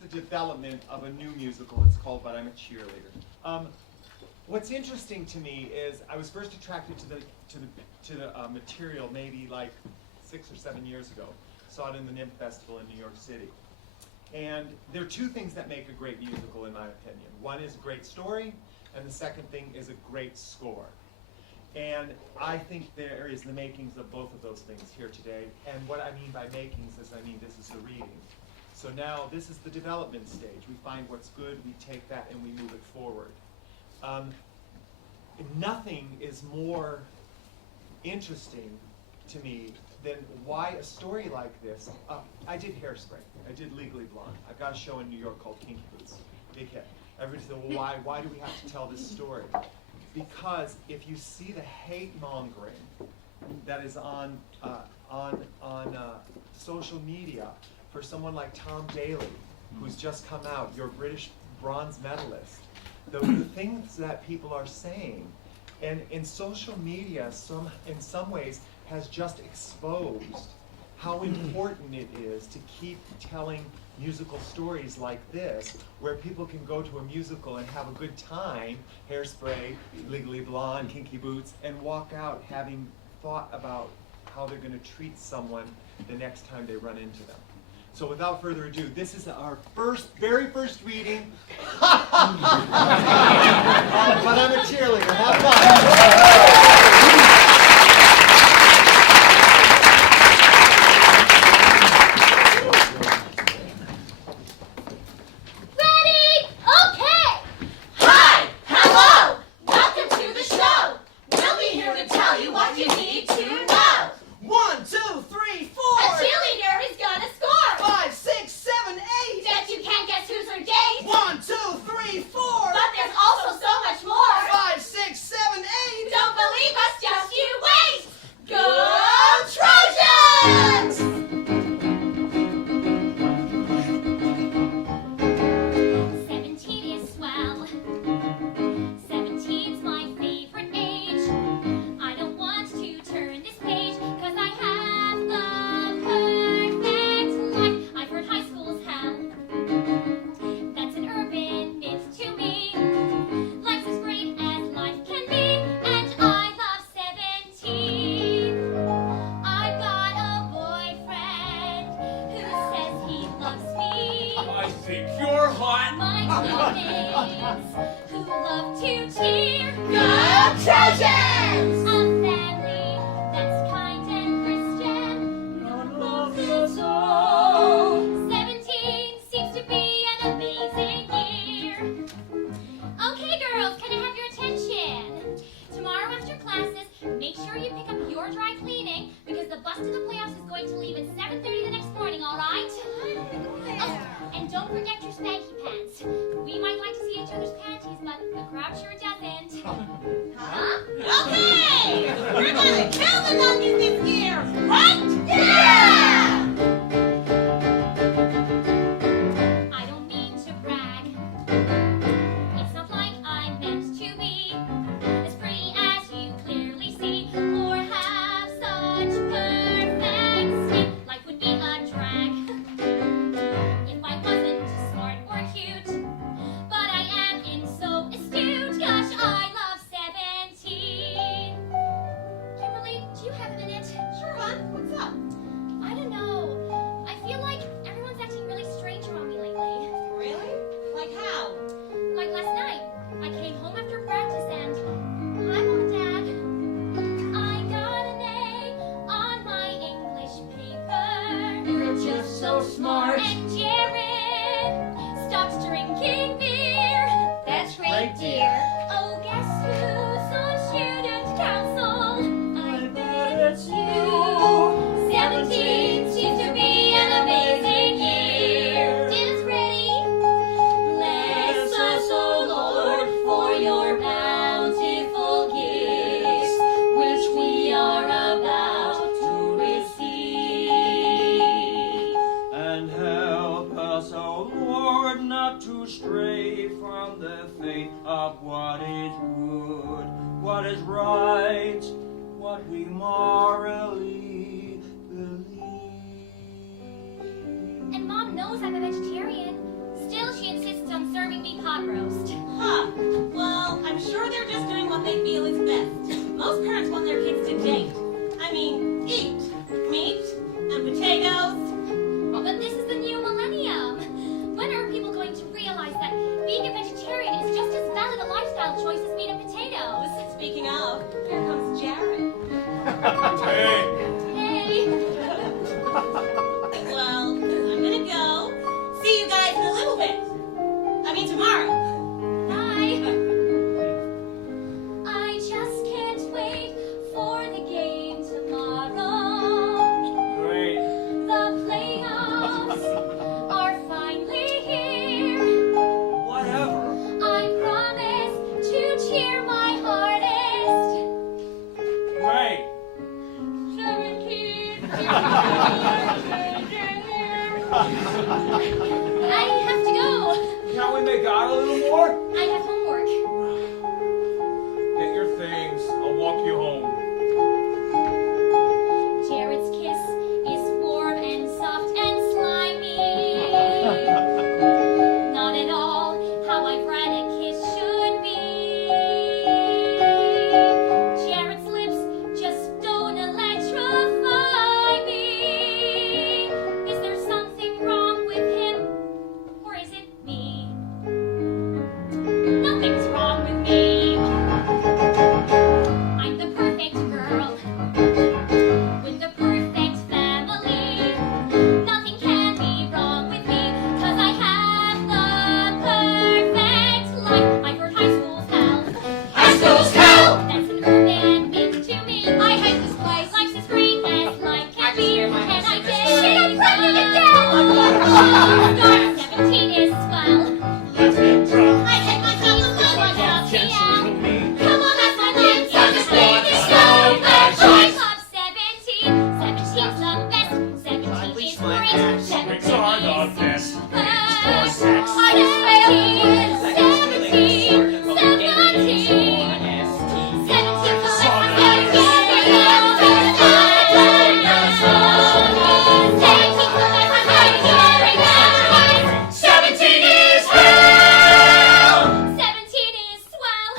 the development of a new musical. It's called But I'm a Cheerleader. What's interesting to me is I was first attracted to the material maybe like 6 or 7 years ago. Saw it in the NIMH Festival in New York City. And there are two things that make a great musical, in my opinion. One is a great story, and the second thing is a great score. And I think there is the makings of both of those things here today. And what I mean by makings is I mean this is the reading. So now this is the development stage. We find what's good, we take that, and we move it forward. Nothing is more interesting to me than why a story like this. I did Hairspray. I did Legally Blonde. I've got a show in New York called Kinky Boots. Big hit. Everybody said, well, why do we have to tell this story? Because if you see the hate mongering that is on social media for someone like Tom Daley, who's just come out, your British bronze medalist, the things that people are saying, and in social media, in some ways, has just exposed how important it is to keep telling musical stories like this, where people can go to a musical and have a good time, Hairspray, Legally Blonde, Kinky Boots, and walk out having thought about how they're going to treat someone the next time they run into them. So without further ado, this is our very first reading. But I'm a cheerleader. Have fun. And Mom knows I'm a vegetarian, Still, she insists on serving me pot roast. Huh. Well, I'm sure they're just doing what they feel is best. Most parents want their kids to date. I mean, eat. Meat and potatoes. But this is the new millennium. When are people going to realize that being a vegetarian is just as valid a lifestyle choice as meat and potatoes? Speaking of, here comes Jared. Hey! Hey! Well, I'm gonna go. See you guys in a little bit. I mean tomorrow. Bye! I just can't wait for the game tomorrow. Great. The playoffs are finally here. Whatever. I promise to cheer my hardest. Great. 17. I have to go. Can't we make out a little more? I have homework. Get your things. I'll walk you home. Jared's kiss is warm and soft and slimy. Not at all how I've read a kiss should be. Jared's lips just don't electrify me. Is there something wrong with him? Or is it me? Nothing's wrong with me. I'm the perfect girl with the perfect family. Nothing can be wrong with me, 'cause I have the perfect life. I've heard high school's hell. High school's hell! That's an urban myth to me. I hate this place. Life's as great as life can be. Can I dare? Shit, I'm pregnant again! Oh, start 17 is swell. Let's get drunk. I hate myself as well as Yeah. Me. Come on, that's my name. So the state is so bad. Choice of 17. 17's the best. 17 is great. 17 are the is best. super. sex. I just failed. 17. 17. 17's the best. 17 is hell! 17 is swell.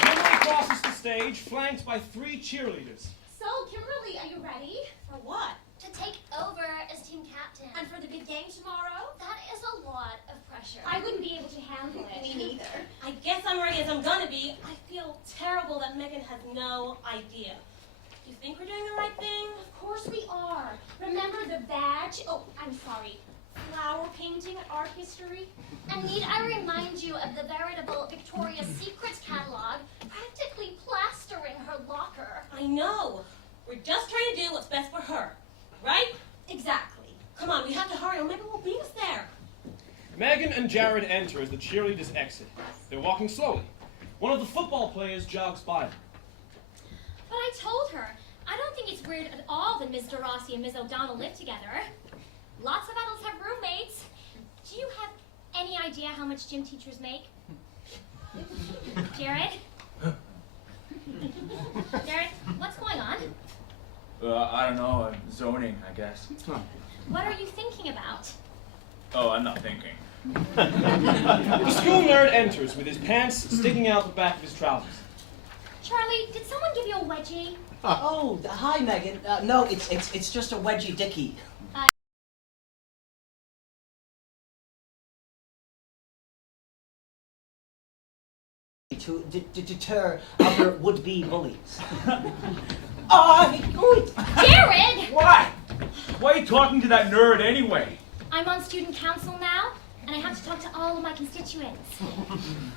Kimberly crosses the stage, flanked by 3 cheerleaders. So, Kimberly, are you ready? For what? To take over as team captain. And for the big game tomorrow? That is a lot of pressure. I wouldn't be able to handle it. Me neither. I guess I'm ready as I'm gonna be. I feel terrible that Megan has no idea. Do you think we're doing the right thing? Of course we are. Remember the badge? Oh, I'm sorry. Flower painting art history? And need I remind you of the veritable Victoria's Secret catalog practically plastering her locker? I know. We're just trying to do what's best for her. Right? Exactly. Come on, we have to hurry or Megan will beat us there. Megan and Jared enter as the cheerleaders exit. They're walking slowly. One of the football players jogs by them. But I told her, I don't think it's weird at all that Ms. DeRossi and Ms. O'Donnell live together. Lots of adults have roommates. Do you have any idea how much gym teachers make? Jared? Jared, what's going on? I don't know. I'm zoning, I guess. What are you thinking about? Oh, I'm not thinking. The school nerd enters with his pants sticking out the back of his trousers. Charlie, did someone give you a wedgie? Oh, hi, Megan. No, it's just a wedgie dickie. To deter other would-be bullies. Jared! What? Why are you talking to that nerd anyway? I'm on student council now, and I have to talk to all of my constituents.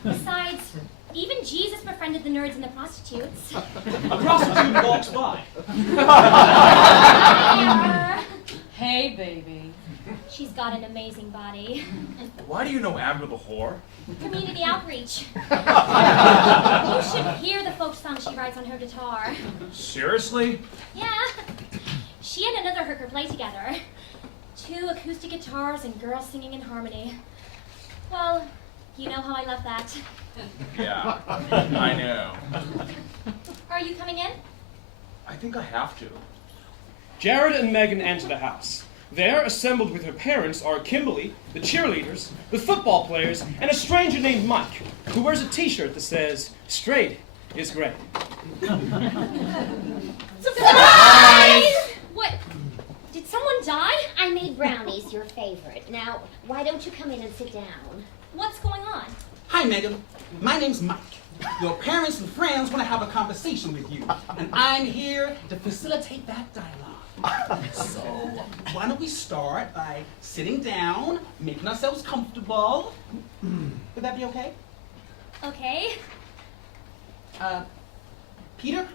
Besides, even Jesus befriended the nerds and the prostitutes. A prostitute walks by. Hey, baby. She's got an amazing body. Why do you know Amber the whore? Community outreach. You should hear the folk song she writes on her guitar. Seriously? Yeah. She and another hooker play together. 2 acoustic guitars and girls singing in harmony. Well, you know how I love that. Yeah, I know. Are you coming in? I think I have to. Jared and Megan enter the house. There, assembled with her parents, are Kimberly, the cheerleaders, the football players, and a stranger named Mike, who wears a t-shirt that says, "Straight is great." Surprise! What? Did someone die? I made brownies your favorite. Now, why don't you come in and sit down? What's going on? Hi, Megan. My name's Mike. Your parents and friends want to have a conversation with you, and I'm here to facilitate that dialogue. So, why don't we start by sitting down, making ourselves comfortable? Would that be okay? Okay. Peter,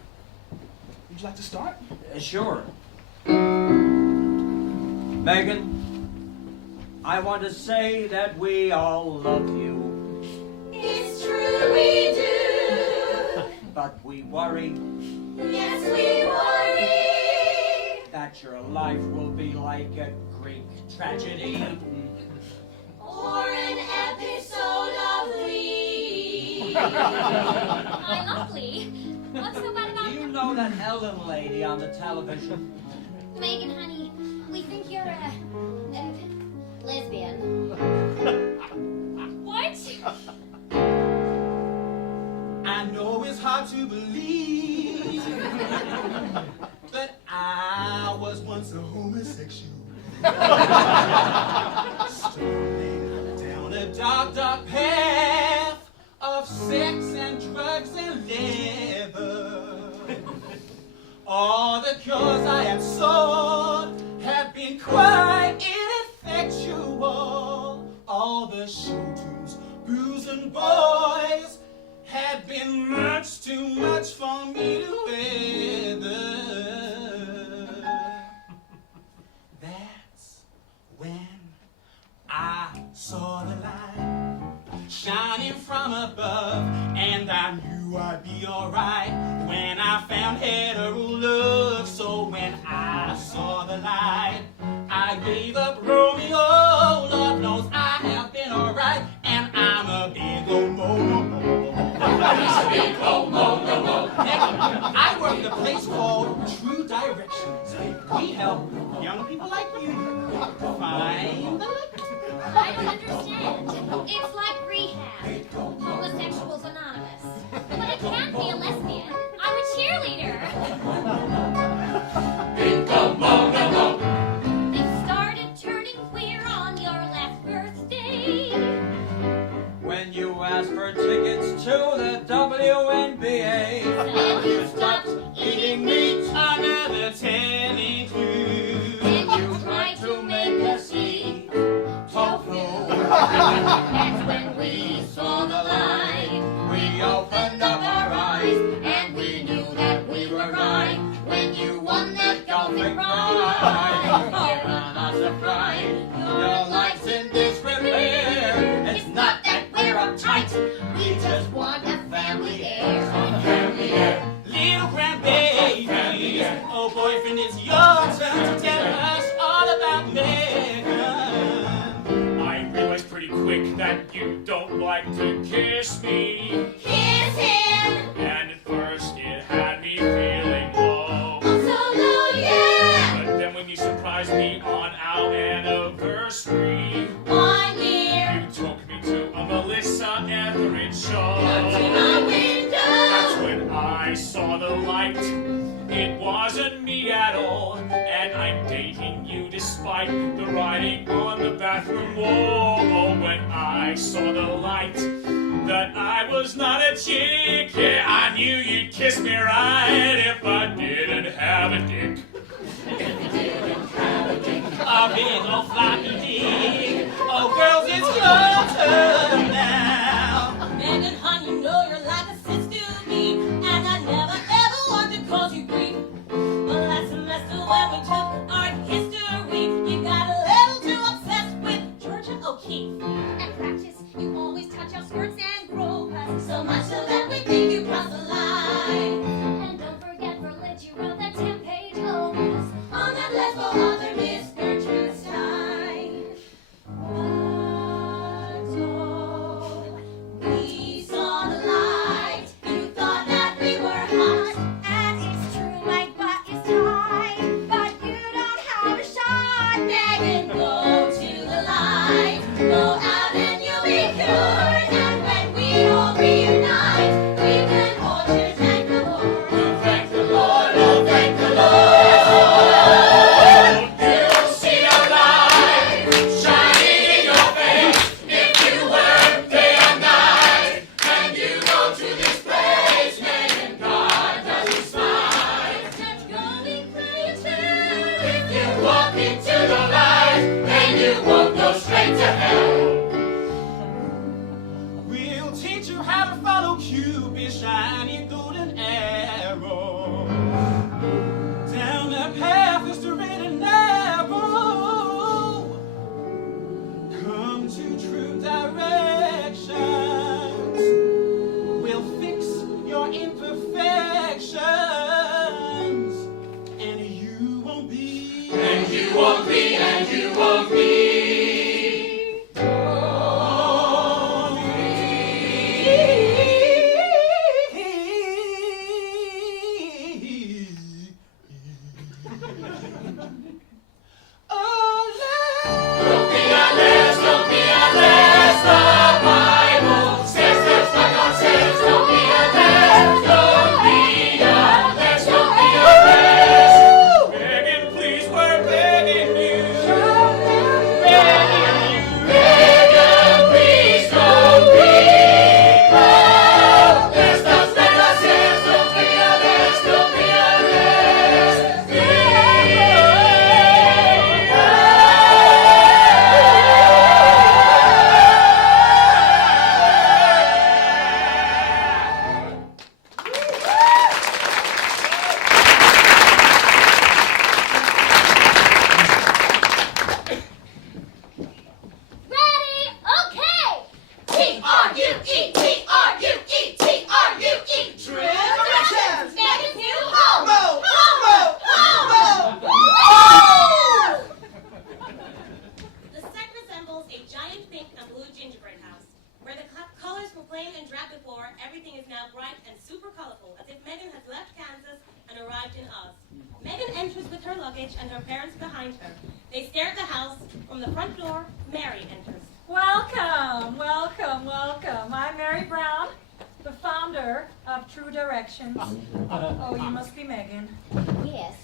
would you like to start? Sure. Megan, I want to say that we all love you. It's true we do. But we worry Yes, we worry. that your life will be like a Greek tragedy. Or an episode of Glee. I love Glee. What's so bad about You know that Ellen lady on the television? Megan, honey, we think you're a Lesbian. what? I know it's hard to believe, but I was once a homosexual. Stumbling down a dark, dark path of sex and drugs and leather. All the cures I had sought had been quite ineffectual. All the show tunes, booze and boys had been much too much for me to weather. That's when I saw the light shining from above, and I knew I'd be alright when I found hetero love. So when I saw the light, I gave up Romeo. Lord knows I have been alright, and I'm a big old mo-no-mo. I work at a place called True Directions. We help young people like you find the light. I don't understand. It's like rehab. Homosexuals Anonymous. But I can't be a lesbian. I'm a cheerleader. It started turning queer on your last birthday. When you asked for tickets to the WNBA, And you stopped eating meat, Another telling clue. and you tried to make us eat tofu. That's when we saw the light. We opened up our eyes and we knew that we were right. When you won that golfing prize, given us a fright. Your life's in disrepair. It's not that we're uptight. We just want a family heir. Little grandbaby, oh boyfriend, it's your turn to tell us all about Megan. I realized pretty quick that you don't like to kiss me. Kiss him. And at first it had me feeling low. So low, yeah. But then when you surprised me on our anniversary, 1 year. you took me to a Melissa Etheridge show. To my window. That's when I saw the light. It wasn't me at all, and I'm dating you despite the writing on the bathroom wall. Oh, when I saw the light, that I was not a chick. Yeah, I knew you'd kiss me right if I didn't have a dick. A big old floppy dick. Oh, girls, it's your turn now. Megan, hon, you know you're like a sister to me, and I never ever want to cause you grief. But last semester when we took art history, you got a little too obsessed with Georgia O'Keeffe. At practice, you always touch our skirts and grow past. So much so that we think you crossed the line. And don't forget for lit, you wrote that 10-page opus. On that lesbo author, Miss Gertrude Stein. Megan, go to the light. Go out and you'll be cured. And when we all reunite, we can all cheer, thank the Lord. Oh, thank the Lord, oh, thank the Lord. You'll see the light shining in your face if you work day and night. And you go to this place, Megan, God does you smile. Let's go be creative. If you walk into the light, then you won't go straight to hell. We'll teach you how to follow Cupid's shiny golden arrow. Down that path is straight and narrow. Come to true directions. We'll fix your imperfections. And you won't be. And you won't be, and you won't be. Don't be unless, don't be unless the Bible says that's what God says. Don't be unless, don't be unless, don't be unless. Megan, please, we're begging you. Megan, please don't be unless. That's what God says. Don't be unless, don't be unless. Ready? Okay! T-R-U-E, T-R-U-E, T-R-U-E. True directions. Megan's new home. Mo, The set resembles a giant pink and blue gingerbread house. Where the colors were plain and drab before, everything is now bright and super colorful, as if Megan has left Kansas and arrived in Oz. Megan enters with her luggage and her parents behind her. They stare at the house. From the front door, Mary enters. Welcome, welcome, welcome. I'm Mary Brown, the founder of True Directions. Oh, you must be Megan. Yes.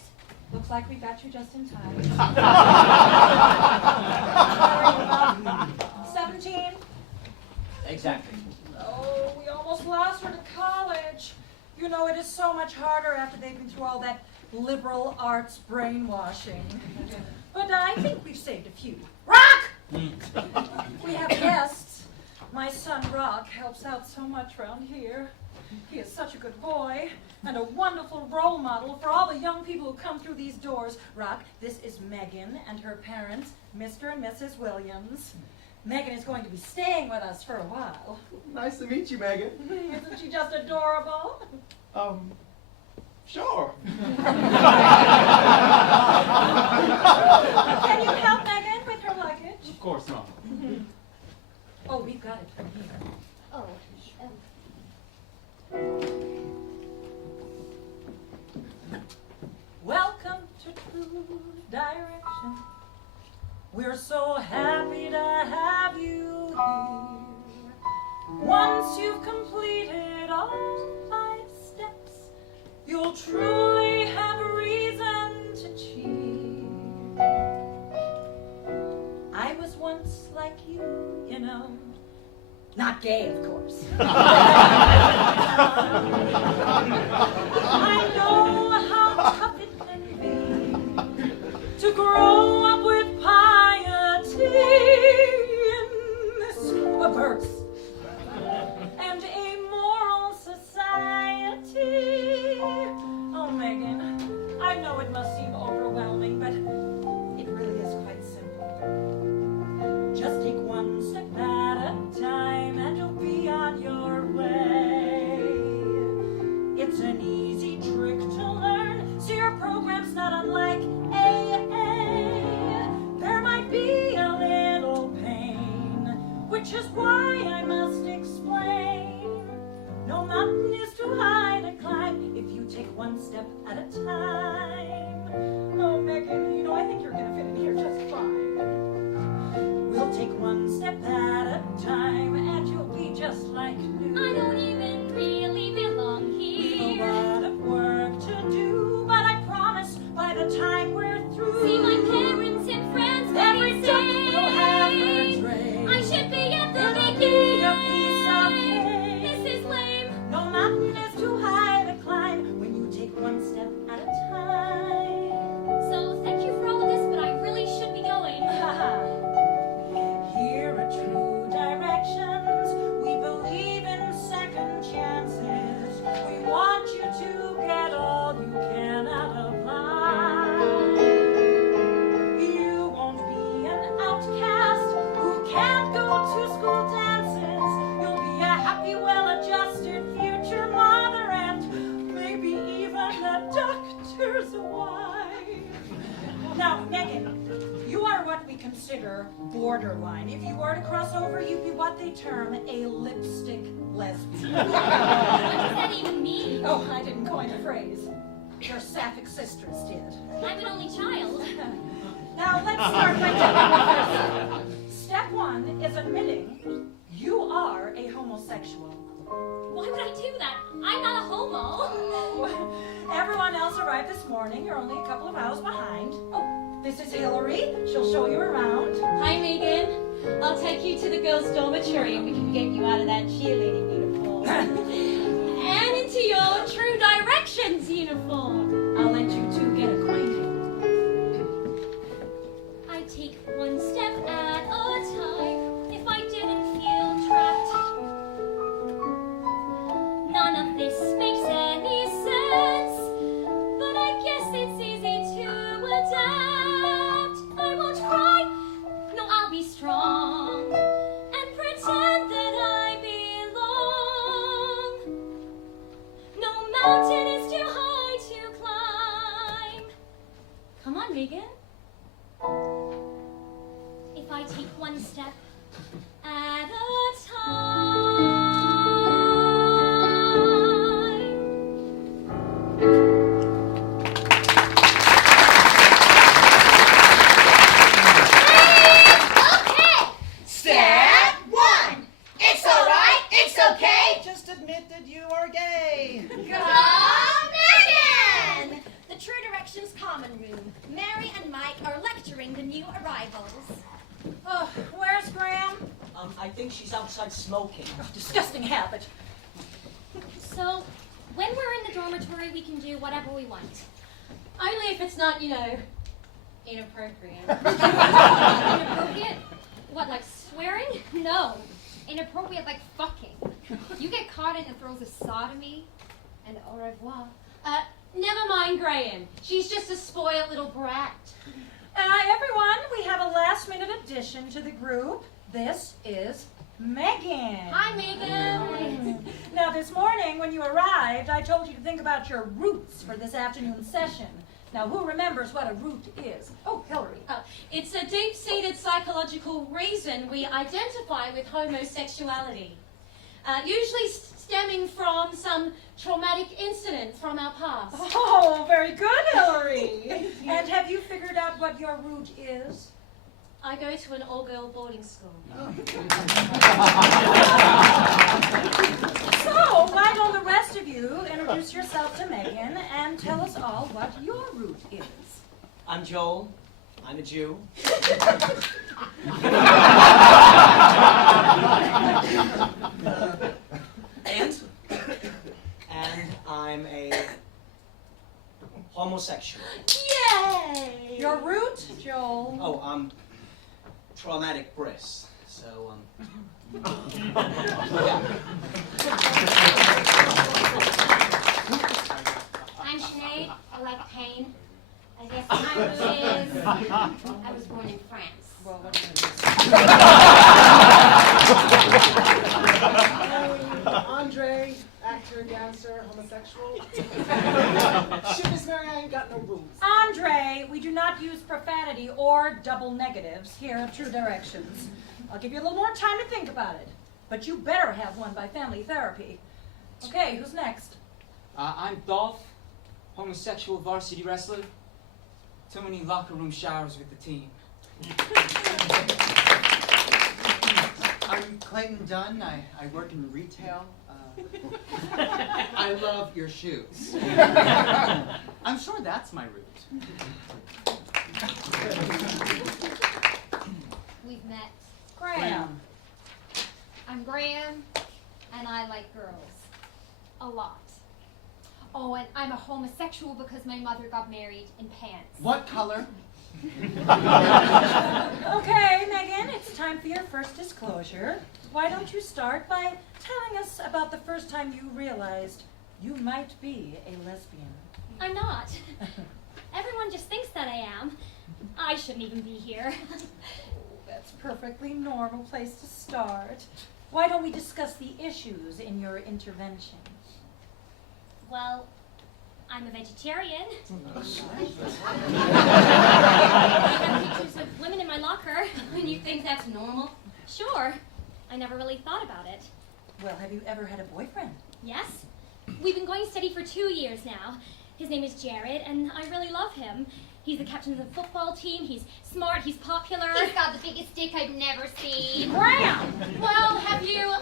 Looks like we got you just in time. 17? Exactly. Oh, we almost lost her to college. You know, it is so much harder after they've been through all that liberal arts brainwashing. But I think we've saved a few. Rock! We have guests. My son Rock helps out so much around here. He is such a good boy and a wonderful role model for all the young people who come through these doors. Rock, this is Megan and her parents, Mr. and Mrs. Williams. Megan is going to be staying with us for a while. Nice to meet you, Megan. Isn't she just adorable? Sure. Can you help Megan with her luggage? Of course not. Oh, we've got it from here. Oh, Welcome to True Direction. We're so happy to have you here. Once you've completed all 5 steps, you'll truly have a reason to cheer. I was once like you know. Not gay, of course. I know how tough it can be to grow up with piety in this perverse and amoral society. Oh, Megan, I know it must seem overwhelming, but it really is quite simple. Just take one step at a time and you'll be on your way. It's an easy trick to learn, so your program's not unlike AA. There might be a little pain, which is why I must explain. No mountain is too high to climb if you take one step at a time. Oh, Megan, you know, I think you're gonna fit in here just fine. we consider borderline. If you were to cross over, you'd be what they term a lipstick lesbian. What does that even mean? Oh, I didn't coin the phrase. Your sapphic sisters did. I'm an only child. Now let's start by taking it first. Step one is admitting you are a homosexual. Why would I do that? I'm not a homo. Everyone else arrived this morning. You're only a couple of hours behind. Oh, this is Hillary. She'll show you around. Hi, Megan. I'll take you to the girls' dormitory and we can get you out of that cheerleading uniform. And into your True Directions uniform. I'll let you two get acquainted. I take one step at a time if I didn't feel trapped. None of this makes any sense, but I guess it's easy to adapt. I won't cry, no, I'll be strong and pretend that I belong. No mountain is too high to climb. Come on, Megan. If I take one step at a time. Okay! Step one! It's alright, it's okay! Just admit that you are gay. Go Megan! The True Directions common room. Mary and Mike are lecturing the new arrivals. Oh, where's Graham? I think she's outside smoking. Oh, disgusting habit. So, when we're in the dormitory, we can do whatever we want. Only if it's not, inappropriate. Inappropriate? What, like swearing? No. Inappropriate like fucking. You get caught in the throes of sodomy and au revoir. Never mind Graham. She's just a spoiled little brat. Everyone, we have a last-minute addition to the group. This is Megan. Hi, Megan. Now, this morning when you arrived, I told you to think about your roots for this afternoon session. Now, who remembers what a root is? Oh, Hillary. It's a deep-seated psychological reason we identify with homosexuality. Usually stemming from some traumatic incident from our past. Oh, very good, Hillary. And have you figured out what your root is? I go to an all-girl boarding school. So, why don't the rest of you introduce yourself to Megan and tell us all what your root is? I'm Joel. I'm a Jew. And I'm a homosexual. Yay! Your root, Joel? Oh, I'm traumatic bris. So, yeah. I'm Sinead. I like pain. I guess my root is I was born in France. Well, Andre, actor and dancer, homosexual. Shit, Miss Mary, I ain't got no rules. Andre, we do not use profanity or double negatives here at True Directions. I'll give you a little more time to think about it, but you better have one by family therapy. Okay, who's next? I'm Dolph, homosexual varsity wrestler. Too many locker room showers with the team. I'm Clayton Dunn. I work in retail. I love your shoes. I'm sure that's my root. We've met. Graham. I'm Graham, and I like girls. A lot. Oh, and I'm a homosexual because my mother got married in pants. What color? Okay, Megan, it's time for your first disclosure. Why don't you start by telling us about the first time you realized you might be a lesbian? I'm not. Everyone just thinks that I am. I shouldn't even be here. That's a perfectly normal place to start. Why don't we discuss the issues in your intervention? Well, I'm a vegetarian. I have pictures of women in my locker. And you think that's normal? Sure. I never really thought about it. Well, have you ever had a boyfriend? Yes. We've been going steady for 2 years now. His name is Jared, and I really love him. He's the captain of the football team. He's smart. He's popular. He's got the biggest dick I've never seen. Brown! Well, have you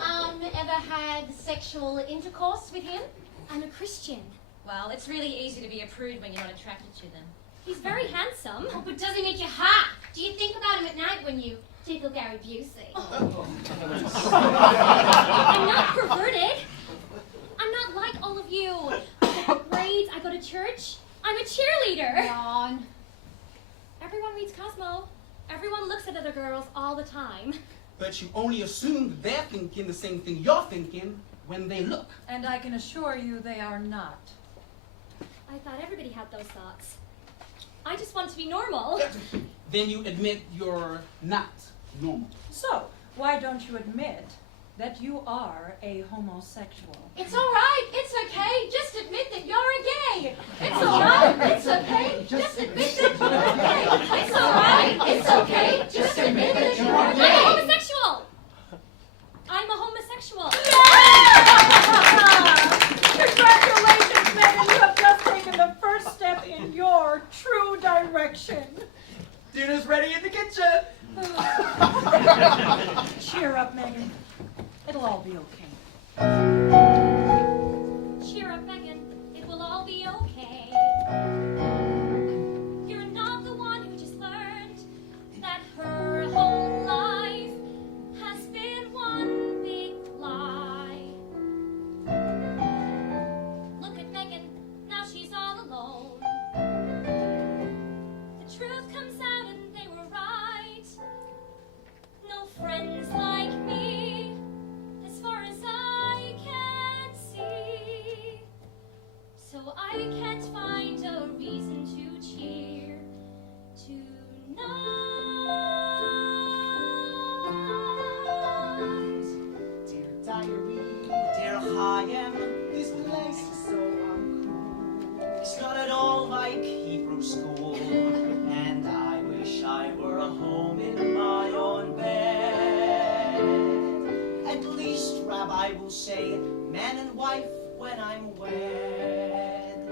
ever had sexual intercourse with him? I'm a Christian. Well, it's really easy to be a prude when you're not attracted to them. He's very handsome. Oh, but does he make you hot? Do you think about him at night when you tickle Gary Busey? I'm not perverted. I'm not like all of you. I get grades. I go to church. I'm a cheerleader. Yawn. Everyone reads Cosmo. Everyone looks at other girls all the time. But you only assume that they're thinking the same thing you're thinking when they look. And I can assure you they are not. I thought everybody had those thoughts. I just want to be normal. Then you admit you're not normal. So, why don't you admit that you are a homosexual? It's all right. It's okay. Just admit that you're a gay. It's all right. It's okay. Just admit that you're a gay. It's all right. It's okay. Just admit that you're a I'm a gay. homosexual. I'm a homosexual. Congratulations, Megan! You have just taken the first step in your true direction. Dinner's ready in the kitchen. Cheer up, Megan. It'll all be okay. Cheer up, Megan. It will all be okay. You're not the one who just learned that her whole life has been one big lie. Look at Megan. Now she's all alone. The truth comes out and they were right. No friends like me, as far as I can see. So I can't find a reason to cheer tonight. Dear diary, Dear Chaim, this place is so uncool. it's not at all like Hebrew school, and I wish I were home in my own bed. At least Rabbi will say man and wife when I'm wed.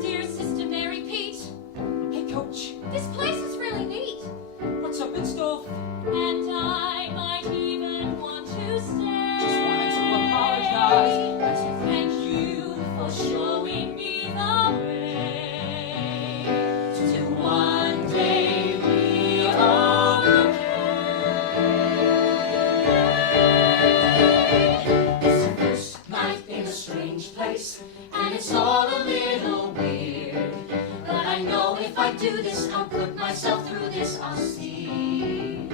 Dear Sister Mary Pete, Hey, Coach, this place is really neat. what's up in store? And I might even want to stay. Just wanted to apologize and to thank you for showing me the way to one day be okay. It's the first night in a strange place, and it's all a little weird. But I know if I do this, I'll put myself through this, I'll see.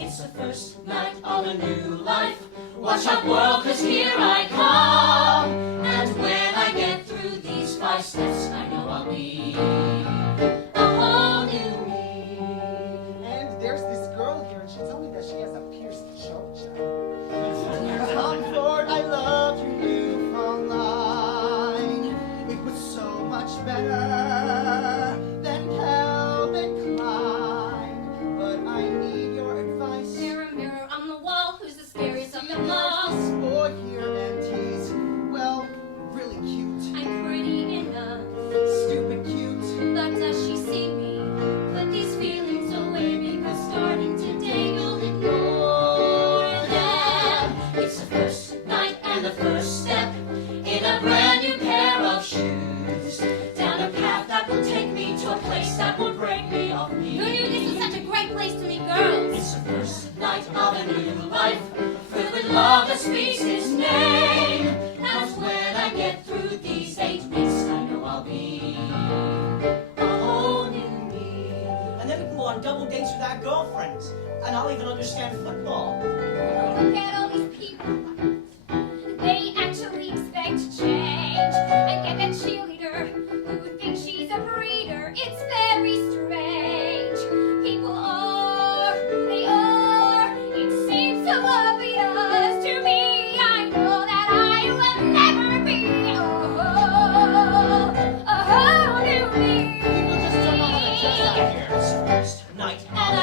It's the first night of a new life. Watch out, world, 'cause here I come. And when I get through these 5 steps, I know I'll be a whole new me. And there's this girl here, and she told me that she has a pierced chocha. Comfort, I love you, Newfoundland. It was so much better than Calvin Klein. But I need your advice. Mirror, mirror on the wall, who's the scariest of them all? This boy here, and he's, well, really cute. I'm pretty enough, Stupid cute. but does she see me? Put these feelings away, because starting today you'll ignore them. It's the first night and the first step in a brand new pair of shoes. Down a path that will take me to a place that will break me off me. Who knew this was such a great place to meet girls? It's the first night of a new life, filled with love that speaks its name. And when I get through these 8 weeks, I know I'll be a whole new me. And then we can go on double dates with our girlfriends, and I'll even understand football. Look at all these people. They actually expect change. And get that cheerleader who thinks she's a breeder. It's very strange. People are who they are. It seems so obvious to me. I know that I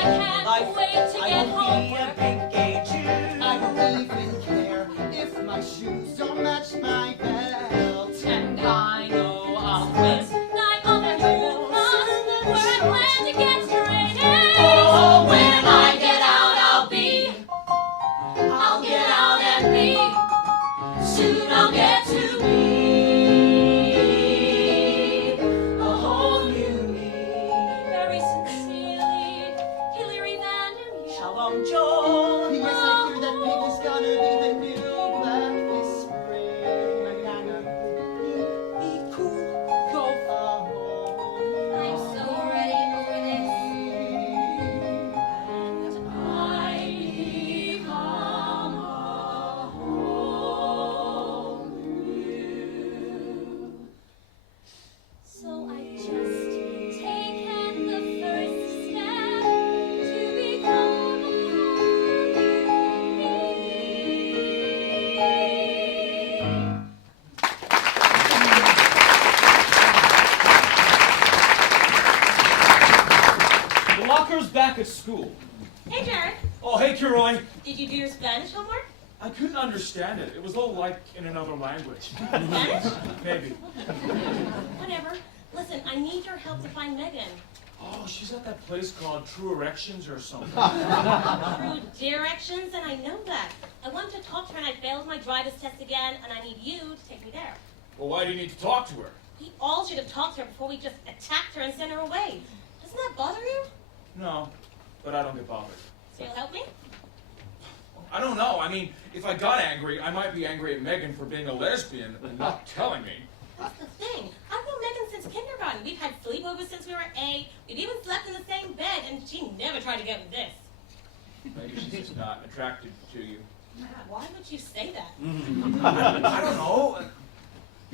can't wait to get home. I will be a big gay Jew. I don't even care if my shoes don't match my belt. And I know I'll miss night on the hill where I plan to get straight in. Oh, when I get out, I'll get out and be. Soon I'll get to be a whole new me. Very sincerely, Hilary Vandermeer. Shalom, Joel. Yes, I hear that pig is gonna be the new black this spring. Be cool, go home. I'm so ready for this. I become a whole new. So I've just taken the first step to become a whole The locker's back at school. Hey, Jared. Oh, hey, Caroline. Did you do your Spanish homework? I couldn't understand it. It was all like in another language. Spanish? Maybe. Whatever. Listen, I need your help to find Megan. Oh, she's at that place called True Erections or something. Through directions, and I know that. I wanted to talk to her, and I failed my driver's test again, and I need you to take me there. Well, why do you need to talk to her? We all should have talked to her before we just attacked her and sent her away. Doesn't that bother you? No, but I don't get bothered. So you'll help me? I don't know. I mean, if I got angry, I might be angry at Megan for being a lesbian and not telling me. That's the thing. I've known Megan since kindergarten. We've had sleepovers since we were 8. We've even slept in the same bed, and she never tried to get with this. Maybe she's just not attracted to you. Why would you say that? I don't know.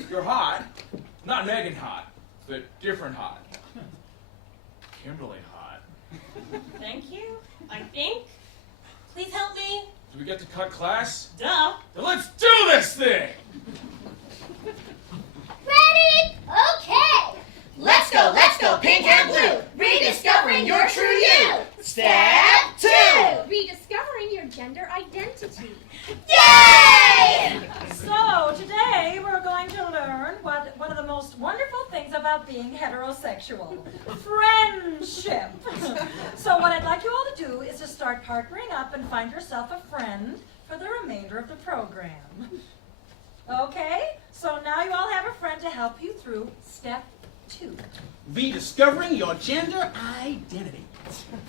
You're hot. Not Megan hot, but different hot. Kimberly hot. Thank you, I think. Please help me. Do we get to cut class? Duh. Then let's do this thing! Ready? Okay. Let's go, pink and blue. Rediscovering your true you. Step 2. Rediscovering your gender identity. Yay! So today we're going to learn one of the most wonderful things about being heterosexual, friendship. So what I'd like you all to do is to start partnering up and find yourself a friend for the remainder of the program. Okay? So now you all have a friend to help you through step 2. Rediscovering your gender identity.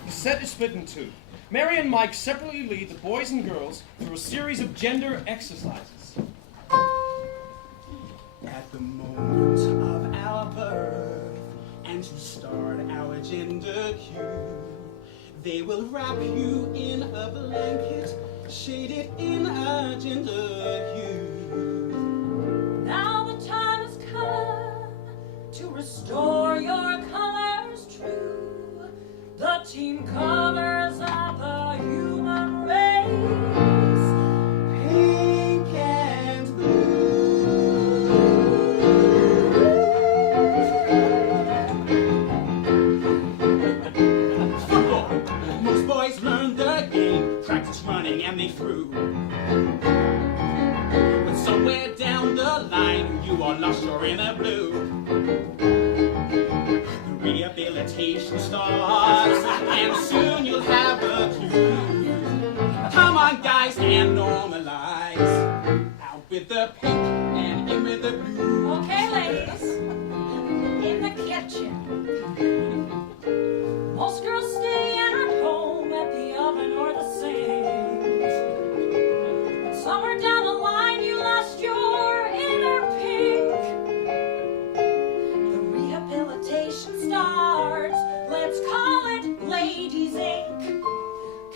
The set is split in two. Mary and Mike separately lead the boys and girls through a series of gender exercises. At the moment of our birth, and to start our gender cue, they will wrap you in a blanket, shaded in a gender hue. Now the time has come to restore your colors true. The team colors of the human race. Pink and blue. Football. Most boys learn the game, practice running and they threw. But somewhere down the line, you are lost, you're in a blue. Rehabilitation starts, and soon you'll have a clue. Come on, guys, and normalize. Out with the pink and in with the blue. Okay, ladies, in the kitchen. Most girls stay at home at the oven or the sink. But somewhere down the line, you lost your inner pink. The rehabilitation starts. Let's call it Ladies Inc.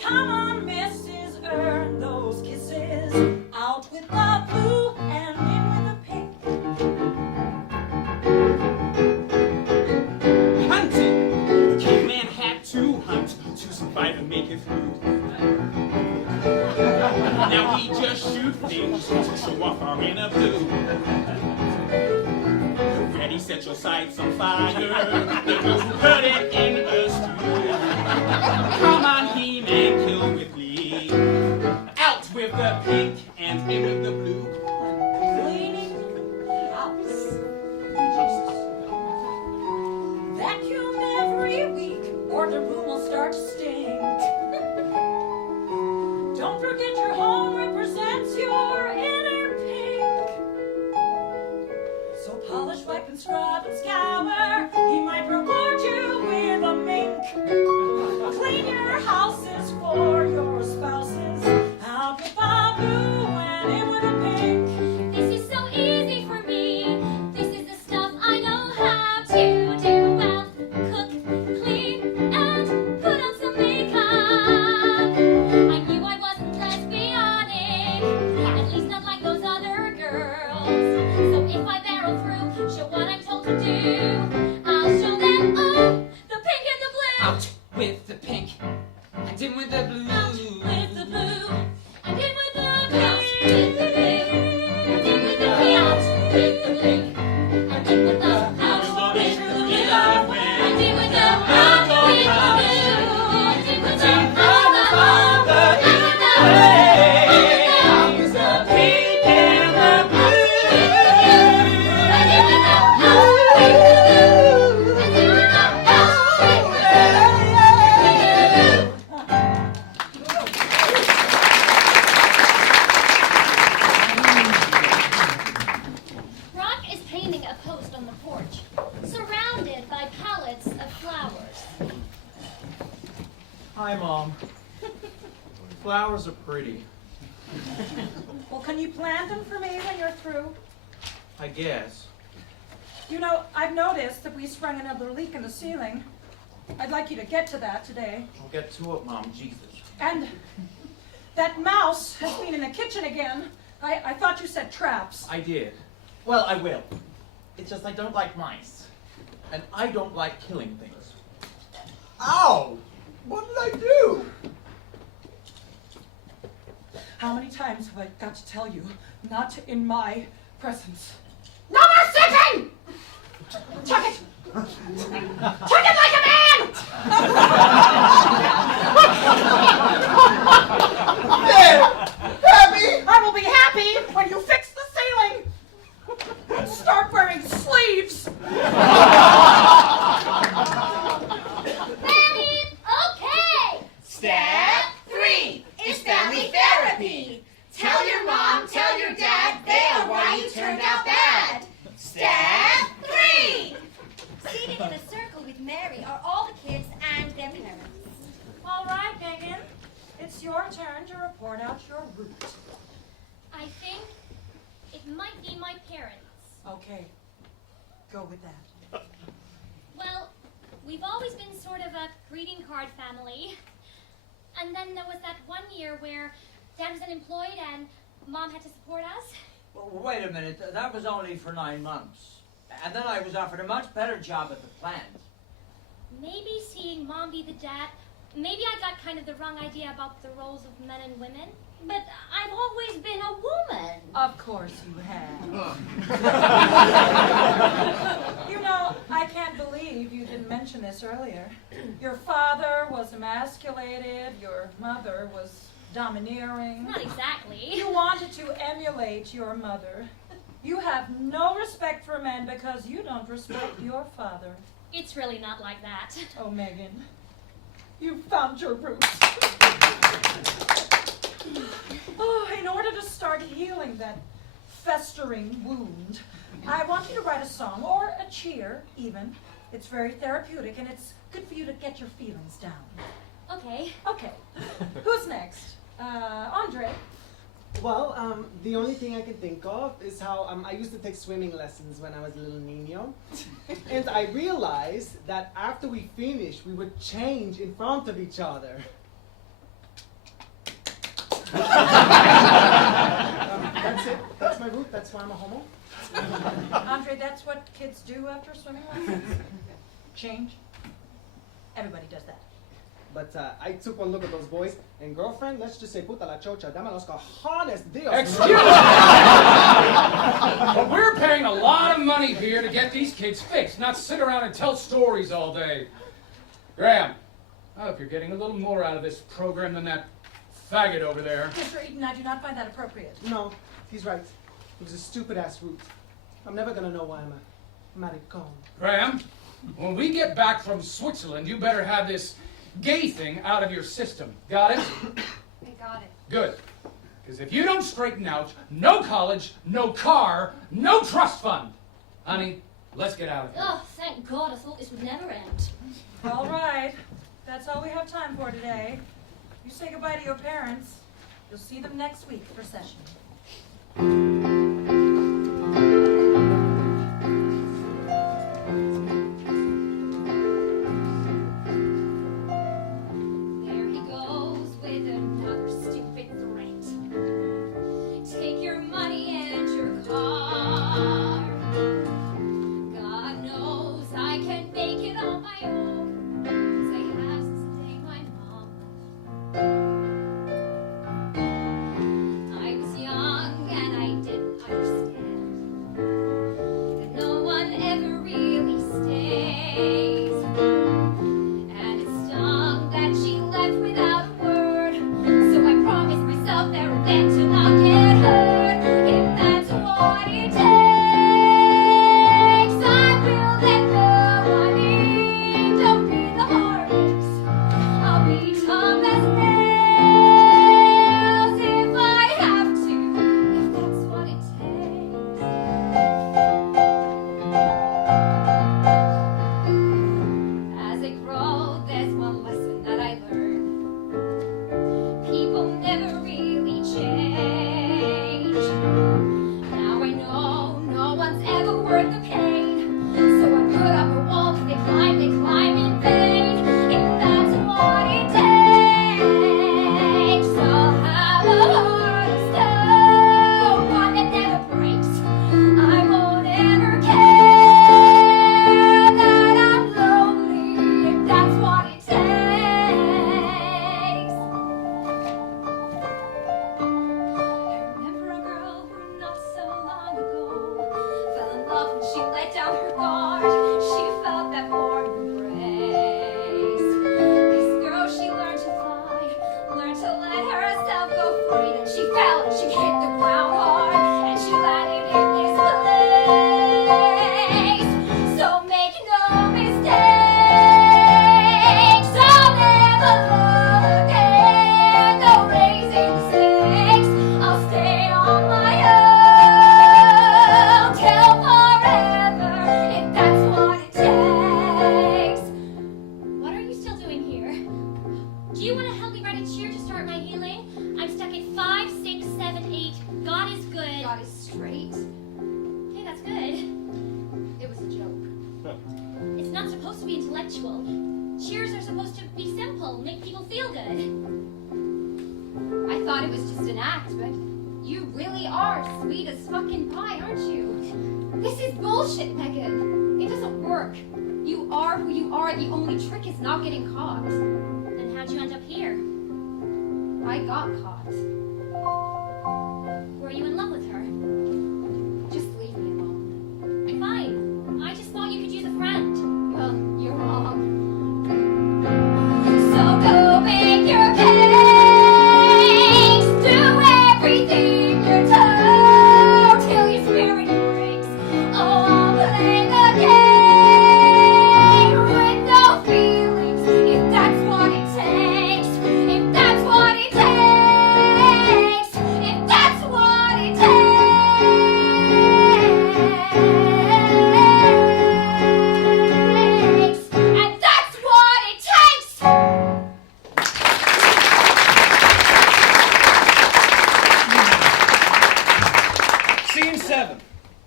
Come on, missus, earn those kisses. Out with the blue and in with the pink. Hunting! The caveman had to hunt to survive and make it through. Now we just shoot things to show off our inner blue. Ready, set your sights on fire. The girls will put it in a stew. Come Hi, Mom. Flowers are pretty. Well, can you plant them for me when you're through? I guess. You know, I've noticed that we sprung another leak in the ceiling. I'd like you to get to that today. I'll get to it, Mom. Jesus. And that mouse has been in the kitchen again. I thought you said traps. I did. Well, I will. It's just I don't like mice. And I don't like killing things. Ow! What did I do? How many times have I got to tell you, not in my presence? No more sitting! Chuck it! Chuck it like a man! There! Happy? I will be happy when you fix the ceiling and start wearing sleeves. Ready? Okay! Step 3 is family therapy. Tell your mom, tell your dad, they are why you turned out bad. Step 3. Seated in a circle with Mary are all the kids and their parents. All right, Megan. It's your turn to report out your route. I think it might be my parents. Okay. Go with that. Well, we've always been sort of a greeting card family. And then there was that one year where Dad was unemployed and Mom had to support us. Well, wait a minute. That was only for 9 months. And then I was offered a much better job at the plant. Maybe seeing Mom be the dad, maybe I got kind of the wrong idea about the roles of men and women. But I've always been a woman. Of course you have. You know, I can't believe you didn't mention this earlier. Your father was emasculated, your mother was domineering. Not exactly. You wanted to emulate your mother. You have no respect for men because you don't respect your father. It's really not like that. Oh, Megan, you found your roots. Oh, in order to start healing that festering wound, I want you to write a song, or a cheer, even. It's very therapeutic, and it's good for you to get your feelings down. Okay. Okay. Who's next? Andre. Well, the only thing I can think of is how I used to take swimming lessons when I was a little niño. And I realized that after we finished, we would change in front of each other. That's it. That's my route. That's why I'm a homo. Andre, that's what kids do after swimming lessons? Change? Everybody does that. But I took one look at those boys, and girlfriend, let's just say, puta la chocha, dame los cojones, Dios. Excuse me! But we're paying a lot of money here to get these kids fixed, not sit around and tell stories all day. Graham, I hope you're getting a little more out of this program than that faggot over there. Mr. Eden, I do not find that appropriate. No, he's right. It was a stupid-ass route. I'm never gonna know why I'm a maricon. Graham, when we get back from Switzerland, you better have this gay thing out of your system. Got it? I got it. Good. Because if you don't straighten out, no college, no car, no trust fund. Honey, let's get out of here. Oh, thank God, I thought this would never end. All right. That's all we have time for today. You say goodbye to your parents. You'll see them next week for session. There he goes with another stupid threat. Take your money and your car. God knows I can make it on my own, 'cause I have since the day my mom left. I was young and I didn't understand that no one ever really stays. And it stung that she left without a word. So I promised myself there and then to not get hurt. If that's what it takes, I will let go. I mean, don't be the heartaches. I'll be tough as nails if I have to. If that's what it takes. As I grow, there's one lesson that I learned. physical, make people feel good. I thought it was just an act, but you really are sweet as fucking pie, aren't you? This is bullshit, Megan. It doesn't work. You are who you are, the only trick is not getting caught. Then how'd you end up here? I got caught. Were you in love with her? Just leave me alone. Fine. I just thought you could use a friend. Well, you're wrong. So go make your case, do everything you're told till your spirit breaks. Oh, I'll play the game with no feelings if that's what it takes. If that's what it takes. If that's what it takes. And that's what it takes. Scene 7.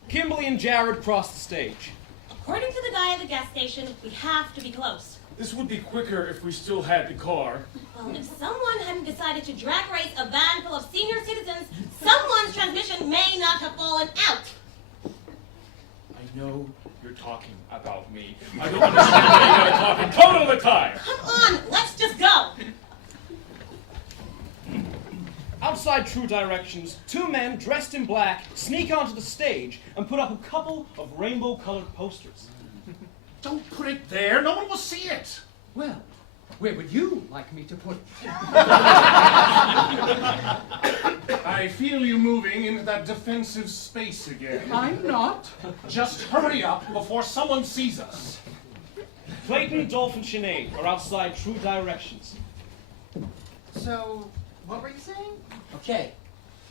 Kimberly and Jared cross the stage. According to the guy at the gas station, we have to be close. This would be quicker if we still had the car. Well, if someone hadn't decided to drag race a van full of senior citizens, someone's transmission may not have fallen out. I know you're talking about me. I don't understand why you gotta talk in code all the time. Come on, let's just go. Outside True Directions, two men dressed in black sneak onto the stage and put up a couple of rainbow-colored posters. Don't put it there. No one will see it. Well, where would you like me to put it? I feel you moving into that defensive space again. I'm not. Just hurry up before someone sees us. Clayton, Dolph, and Sinead are outside True Directions. So, what were you saying? Okay,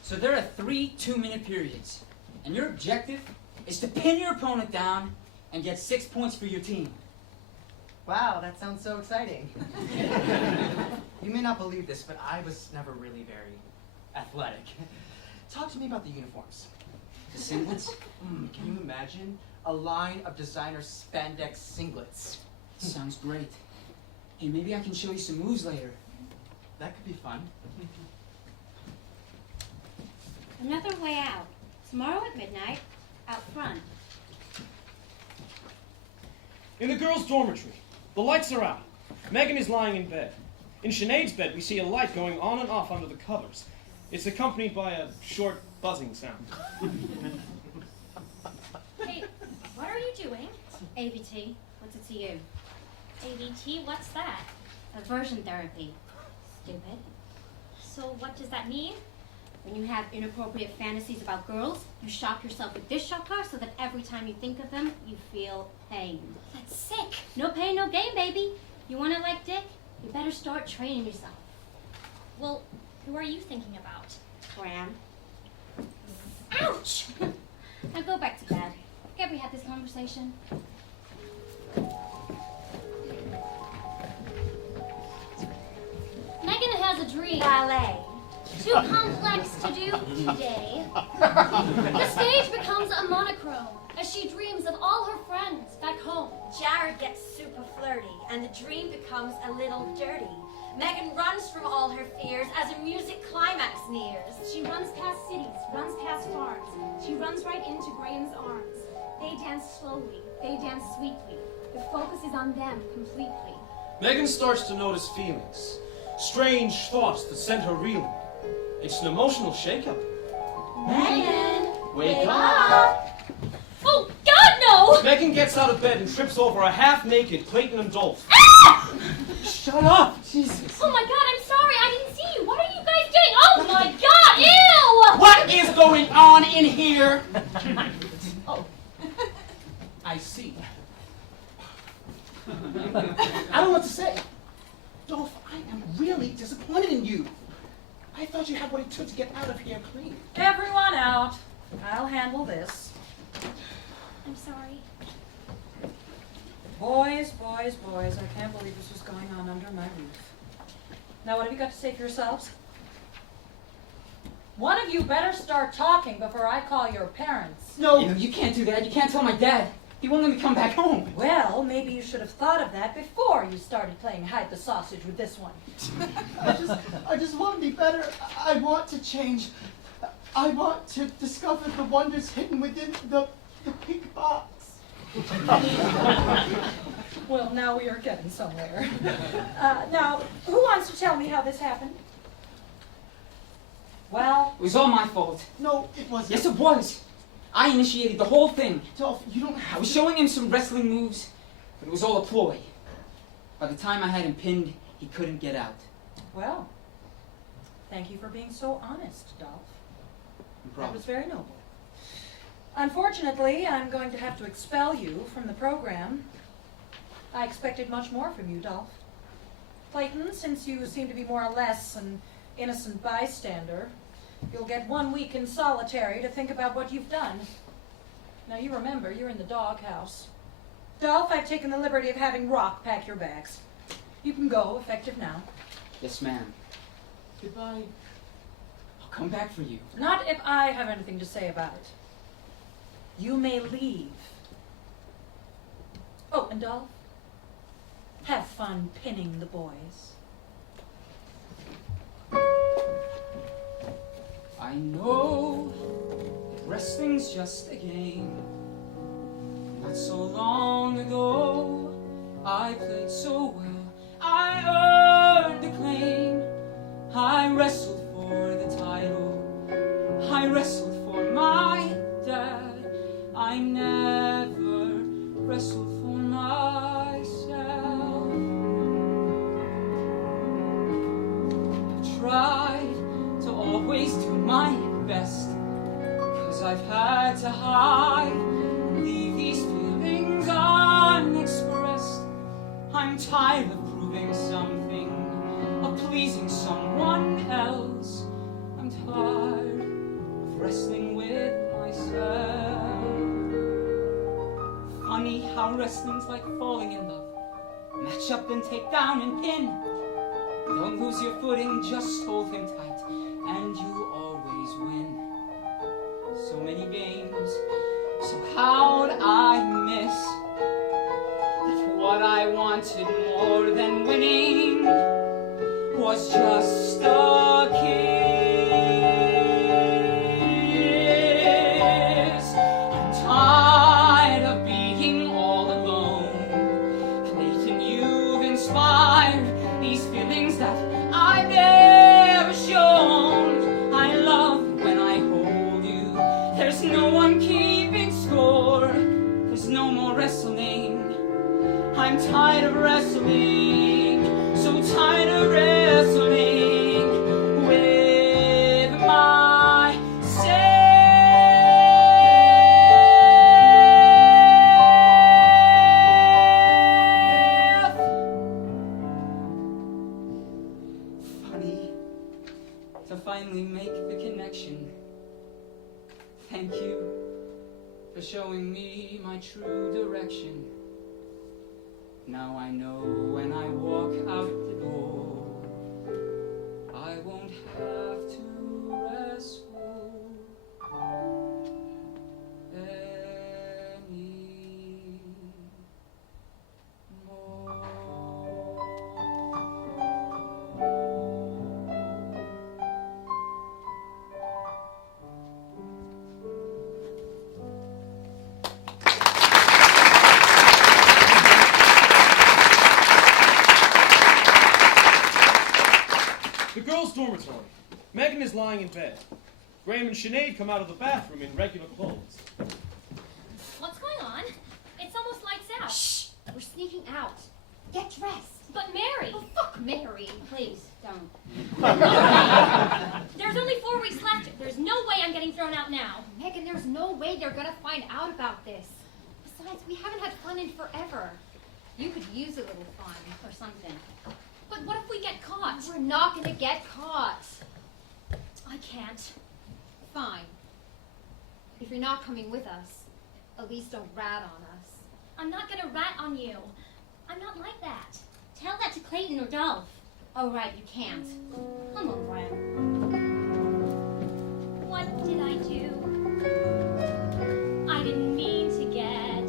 so there are 3 2-minute periods, and your objective is to pin your opponent down and get 6 points for your team. Wow, that sounds so exciting. You may not believe this, but I was never really very athletic. Talk to me about the uniforms. The singlets? Can you imagine a line of designer spandex singlets? Sounds great. Hey, maybe I can show you some moves later. That could be fun. Another way out. Tomorrow at midnight, out front. In the girls' dormitory, the lights are out. Megan is lying in bed. In Sinead's bed, we see a light going on and off under the covers. It's accompanied by a short buzzing sound. Hey, what are you doing? AVT, what's it to you? AVT, what's that? Aversion therapy. Stupid. So what does that mean? When you have inappropriate fantasies about girls, you shock yourself with this shocker so that every time you think of them, you feel pain. That's sick. No pain, no gain, baby. You want to like dick? You better start training yourself. Well, who are you thinking about? Graham. Ouch! Now go back to bed. Have we had this conversation? Megan has a dream. Ballet. Too complex to do today. The stage becomes a monochrome as she dreams of all her friends back home. Jared gets super flirty, and the dream becomes a little dirty. Megan runs from all her fears as a music climax nears. She runs past cities, runs past farms. She runs right into Graham's arms. They dance slowly, they dance sweetly. The focus is on them completely. Megan starts to notice feelings, strange thoughts that send her reeling. It's an emotional shakeup. Megan, Wake up! Oh, God, no! Megan gets out of bed and trips over a half-naked Clayton and Dolph. Shut up! Jesus. Oh my God, I'm sorry, I didn't see you. What are you guys doing? Oh my God, ew! What is going on in here? Oh, I see. I don't know what to say. Dolph, I am really disappointed in you. I thought you had what it took to get out of here clean. Everyone out. I'll handle this. I'm sorry. Boys, boys, boys, I can't believe this was going on under my roof. Now, what have you got to say for yourselves? One of you better start talking before I call your parents. No, you can't do that. You can't tell my dad. He won't let me come back home. Well, maybe you should have thought of that before you started playing hide the sausage with this one. I just want to be better. I want to change. I want to discover the wonders hidden within the pink box. Well, now we are getting somewhere. Now, who wants to tell me how this happened? Well, It was all my fault. No, it wasn't. Yes, it was. I initiated the whole thing. Dolph, you don't have I was to- showing him some wrestling moves, but it was all a ploy. By the time I had him pinned, he couldn't get out. well, thank you for being so honest, Dolph. No That problem. was very noble. Unfortunately, I'm going to have to expel you from the program. I expected much more from you, Dolph. Clayton, since you seem to be more or less an innocent bystander, you'll get 1 week in solitary to think about what you've done. Now, you remember, you're in the doghouse. Dolph, I've taken the liberty of having Rock pack your bags. You can go, effective now. Yes, ma'am. Goodbye. I'll come back for you. Not if I have anything to say about it. You may leave. Oh, and Dolph, have fun pinning the boys. I know wrestling's just a game. Not so long ago, I played so well. I earned acclaim. I wrestled for the title. I wrestled for my dad. I never wrestled for myself. I've tried to always do my best, 'cause I've had to hide and leave these feelings unexpressed. I'm tired of proving something, of pleasing someone else. I'm tired of wrestling with myself. Funny how wrestling's like falling in love. Match up, then take down and pin. Don't lose your footing, just hold him tight, and you always win. So many games, so how'd I miss that what I wanted more than winning was just a kiss? I'm tired of being all alone. Clayton, you've inspired these feelings that I've never shown. I love when I hold you. There's no one keeping score. There's no more wrestling. I'm tired of wrestling. So tired of wrestling with myself. Funny to finally make the connection. Thank you for showing me my true direction. Now I know when I walk out the door, I won't have to wrestle The girls' dormitory. Megan is lying in bed. Graham and Sinead come out of the bathroom in regular clothes. What's going on? It's almost lights out. Shh! We're sneaking out. Get dressed. But Mary! Oh, fuck Mary. Please, don't. There's only 4 weeks left. There's no way I'm getting thrown out now. Megan, there's no way they're gonna find out about this. Besides, we haven't had fun in forever. You could use a little fun or something. But what if we get caught? We're not gonna get caught. I can't. Fine. If you're not coming with us, at least don't rat on us. I'm not gonna rat on you. I'm not like that. Tell that to Clayton or Dolph. Oh, right, you can't. Come on, Graham. What did I do? I didn't mean to get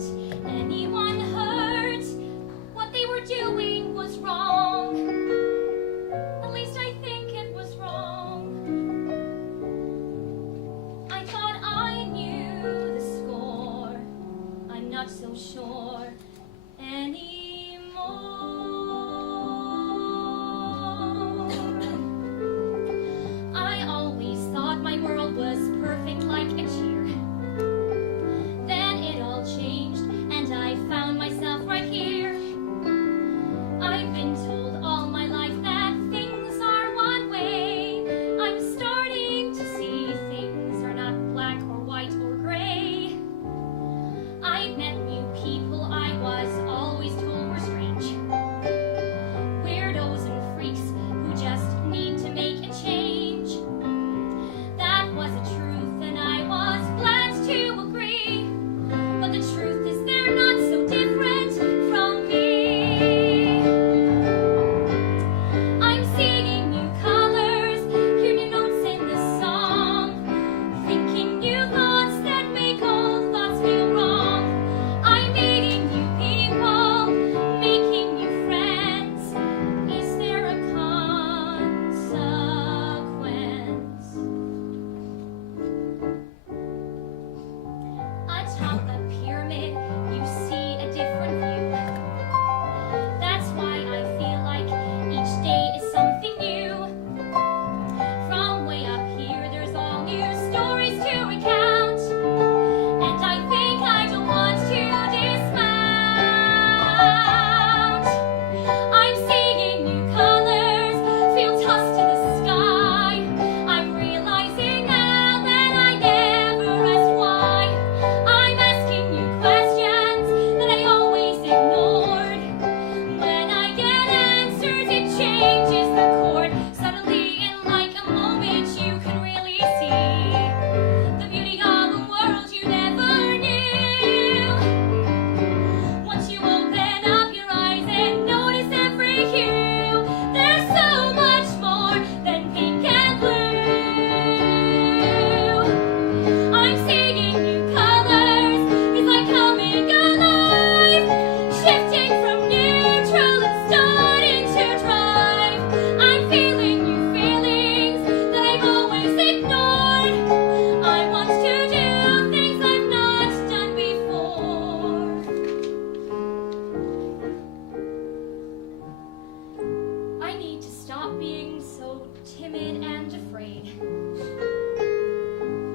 Stop being so timid and afraid.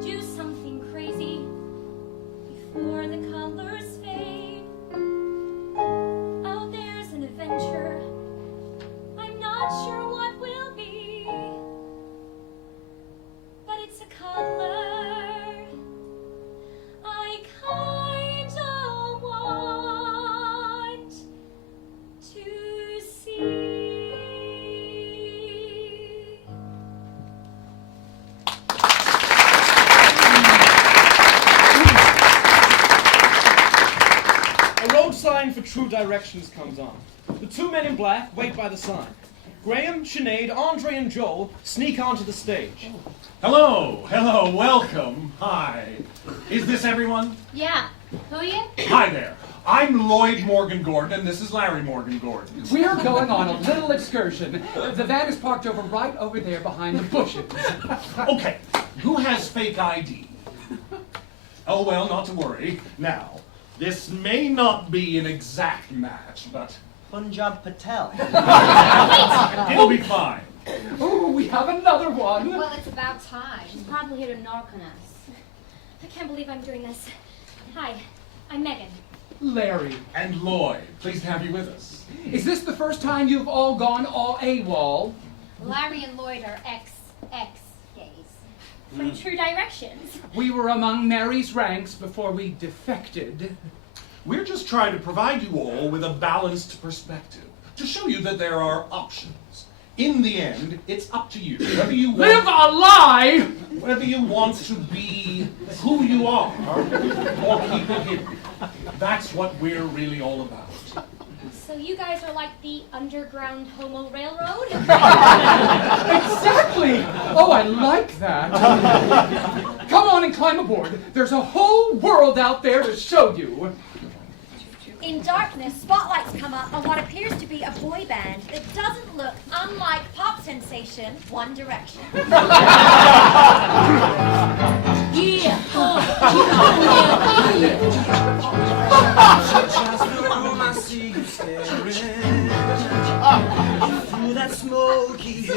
Do something crazy before the colors fade. Out there's an adventure. I'm not sure what will be, but it's a color I kinda want to see. A road sign for True Directions comes on. The two men in black wait by the sign. Graham, Sinead, Andre, and Joel sneak onto the stage. Hello, welcome. Hi. Is this everyone? Yeah. Who are you? Hi there. I'm Lloyd Morgan Gordon, and this is Larry Morgan Gordon. We're going on a little excursion. The van is parked right over there behind the bushes. Okay, who has fake ID? Oh, well, not to worry. Now, this may not be an exact match, but Punjab Patel. it'll be fine. Oh, we have another one. Well, it's about time. She's probably here to knock on us. I can't believe I'm doing this. Hi, I'm Megan. Larry. And Lloyd, pleased to have you with us. Is this the first time you've all gone all AWOL? Larry and Lloyd are ex-gays. From True Directions. We were among Mary's ranks before we defected. We're just trying to provide you all with a balanced perspective, to show you that there are options. In the end, it's up to you. Whether you want, Live a lie! Whether you want to be who you are, or keep it hidden. That's what we're really all about. So you guys are like the Underground Homo Railroad? Exactly! Oh, I like that. Come on and climb aboard. There's a whole world out there to show you. In darkness, spotlights come up on what appears to be a boy band that doesn't look unlike pop sensation One Direction. Yeah. Through that smoky haze.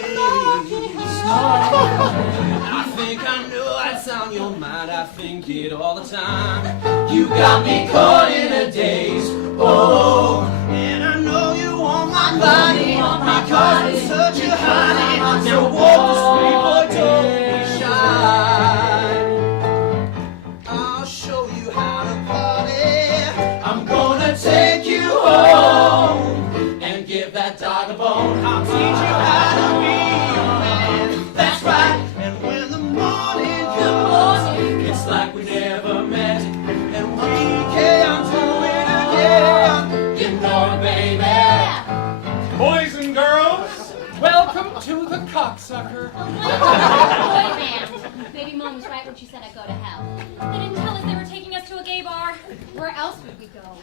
I think I know what's on your mind. I think it all the time. You got me caught in a daze. Oh, and I know you want my body because it's such a honey. Now walk this way, boy, don't be shy. I'll show you how to party. I'm gonna take you home and give that dog a bone. I'll teach you how to be a man. That's right. And when the morning comes, it's like we never met, and we can't do it again. You know it, baby. Boys and girls, welcome to the cocksucker. Boy band. Baby Mom was right when she said I'd go to hell. They didn't tell us they were taking us to a gay bar. Where else would we go?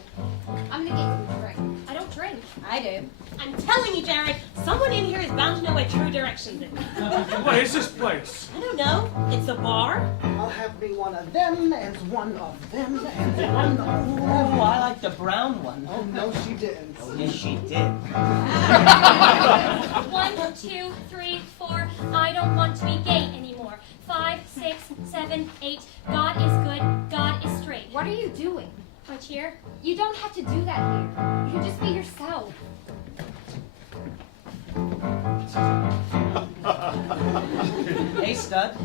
I'm gonna get you a drink. I don't drink. I do. I'm telling you, Jared, someone in here is bound to know what True Directions is. What is this place? I don't know. It's a bar. I'll have me one of them, and one of them, and one of them. Oh, I like the brown one. Oh, no, she didn't. Oh, yes, she did. 1, 2, 3, 4. I don't want to be gay anymore. 5, 6, 7, 8. God is good. God is straight. What are you doing? My cheer? You don't have to do that here. You can just be yourself. Hey, stud.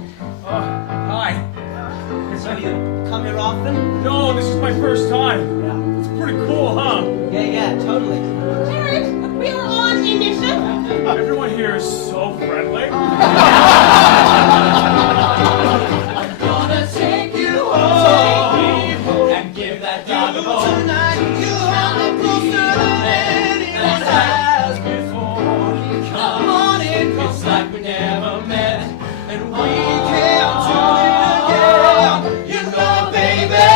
Hi. So you come here often? No, this is my first time. Yeah. It's pretty cool, huh? Yeah, totally. Jared, we are on a mission. Everyone here is so friendly. I'm gonna take you home and give that dog a bone. Tonight you have me closer than anyone has before. Come on in, it's like we never met, and we can't do it again. You know, baby.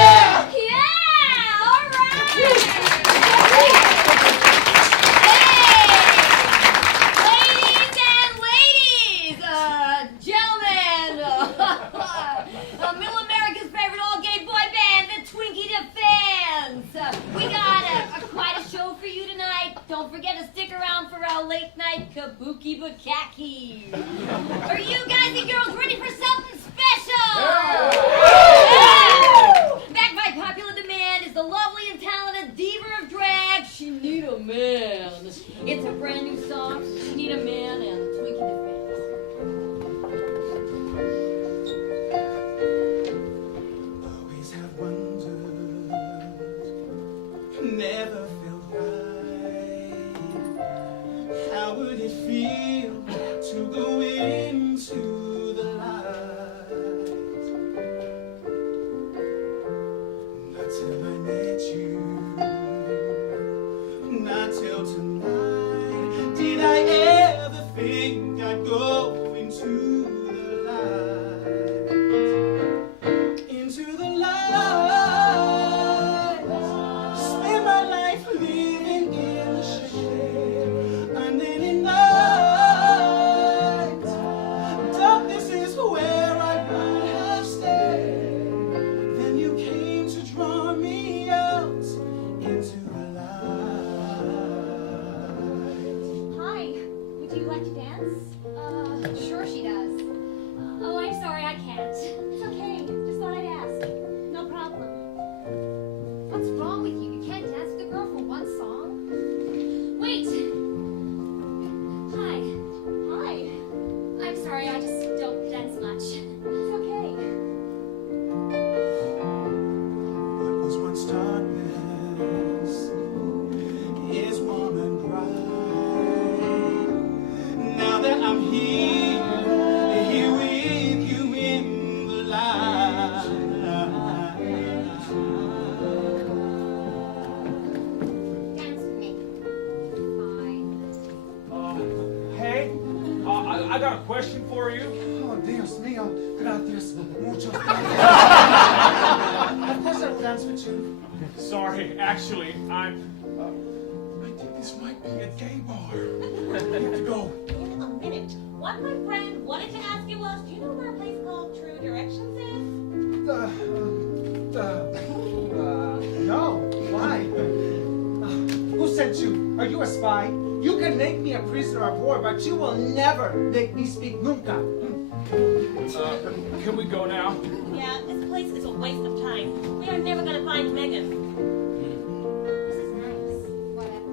Yeah! Alright! Hey! Ladies and ladies! Catholic night kabuki bukkake. Are you guys and girls ready for something special? Yeah! Backed by popular demand is the lovely and talented diva of drag, She Need a Man. It's a brand new song, She Need a Man and Twinkie the Always have wondered, never felt right. How would it feel to go into the light? Not till I met you, not till tonight, did I ever think I'd go into the light. Into the light, spend my life living in the shade, and then in night, darkness is where I would have stayed. Then you came to draw me out into the light. Hi, would you like to dance? Sure she does. Oh, I'm sorry, I can't. It's okay, just thought I'd ask. No problem. What's wrong with you? You can't dance with a girl for one song? Wait! Hi. Hi. I'm sorry, I just don't dance much. It's okay. What was once darkness is warm and bright. Now that I'm here with you in the light. Dance with me. Fine. Hey, I got a question for you. Oh, Dios mío. Gracias. Muchos gracias. Of course I will dance with you. Sorry, actually, I think this might be a gay bar. We have to go. In a minute. What my friend wanted to ask you was, do you know where a place called True Directions is? No. Why? Who sent you? Are you a spy? You can make me a prisoner of war, but you will never make me speak nunca. can we go now? Yeah, this place is a waste of time. We are never gonna find Megan. This is nice. Whatever.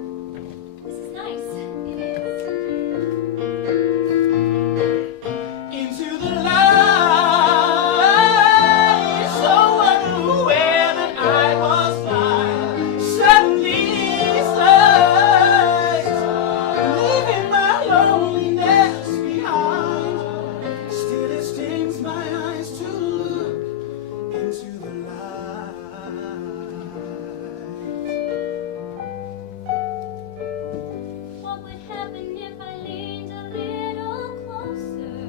This is nice. It is. Into the light, so unaware that I was blind. Suddenly these lights, leaving my loneliness behind. Still it stings my eyes to look into the What would happen if I leaned a little closer?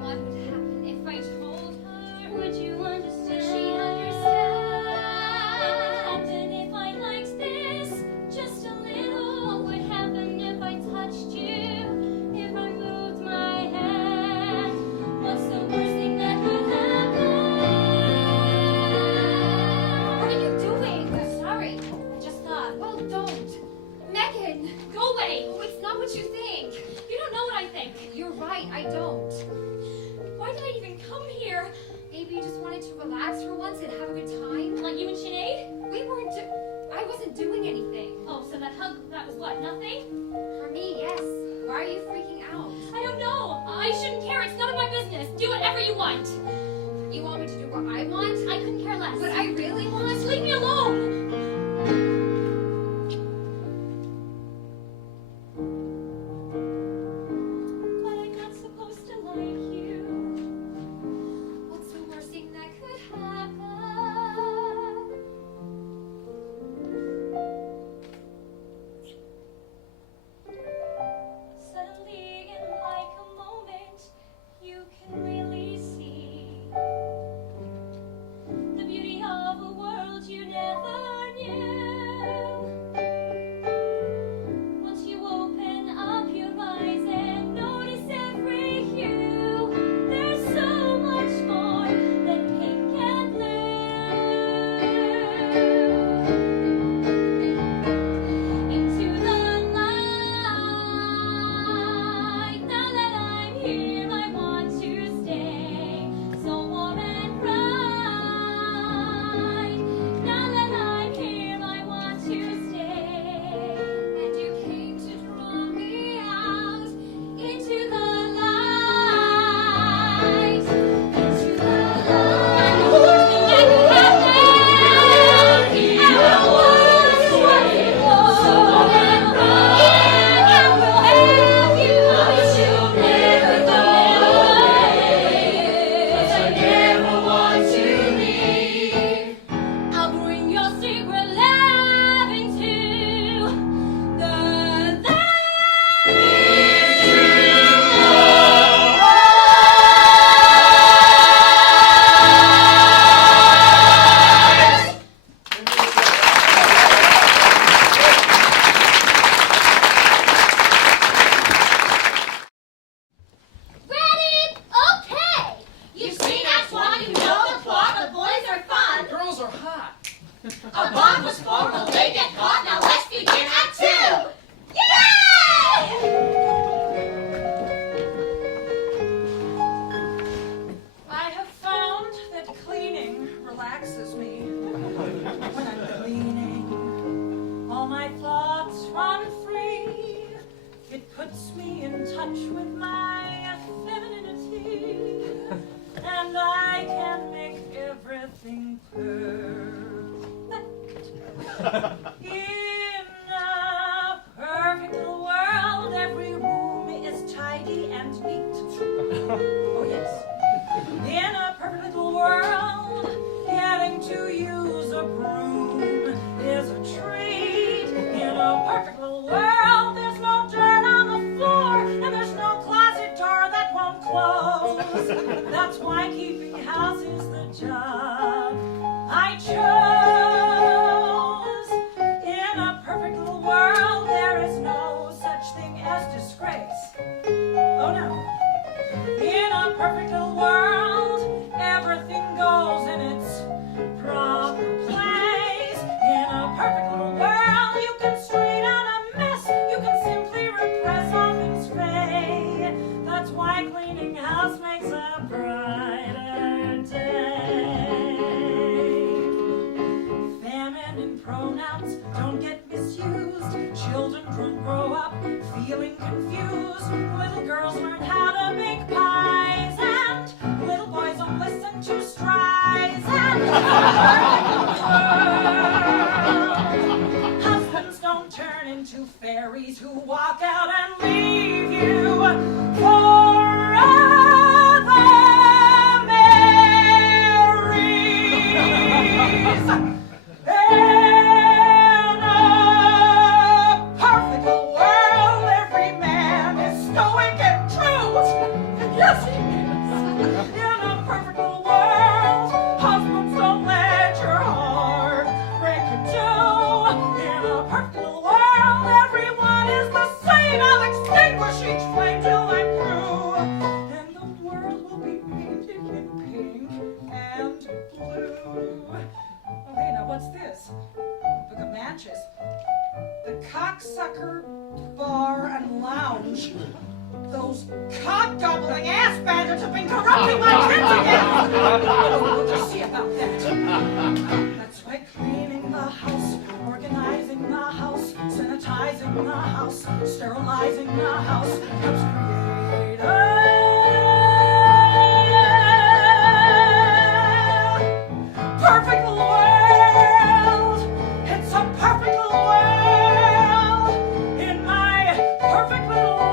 What would happen if I told her? Would you understand? Would she understand? What would happen if I liked this just a little? What would happen if I touched you? If I moved my hand? What's the worst thing that could happen? What are you doing? Sorry, I just thought. Well, don't. Megan, go away. Oh, it's not what you think. You don't know what I think. You're right, I don't. Why did I even come here? Maybe you just wanted to relax for once and have a good time. Like you and Sinead? I wasn't doing anything. Oh, so that hug, that was what, nothing? For me, yes. Why are you freaking out? I don't know. I shouldn't care. It's none of my business. Do whatever you want. You want me to do what I want? I couldn't care less. What I really want? Just leave me alone. But I'm not supposed to like you. What's the worst thing that could happen? Suddenly, in like a moment, you can really see the beauty of a world. in touch with my femininity, and I can make everything perfect. In a perfect little world, every room is tidy and neat. Oh yes. In a perfect little world, getting to use a broom is a treat. In a perfect little world, there's no dirt on the floor, and there's no closet door that won't close. That's why keeping house is the job I chose. In a perfect little world, there is no such thing as disgrace. Oh no. In a perfect little world, everything goes in its proper place. In a perfect little world, you can straighten out a mess. You can simply repress all things fade. That's why cleaning house makes a brighter day. Feminine pronouns don't get misused. Children don't grow up feeling confused. Little girls learn how to make pies, and little boys don't listen to strides. And husbands don't turn into fairies who walk out and leave you forever Marys. In a perfect world, every man is stoic and true. Yes, he is. In a perfect world, husbands don't let your heart break in two. In a perfect world, everyone is the same. I'll extinguish each flame till I'm through. And the world will be painted in pink and blue. Okay, now what's this? Book of matches. The Cocksucker Bar and Lounge. Those cock-gobbling ass bandits have been corrupting my kids again! We'll just see about that. That's right, cleaning the house, organizing the house, sanitizing the house, sterilizing the house, helps create a perfect world. It's a perfect world in my perfect little world.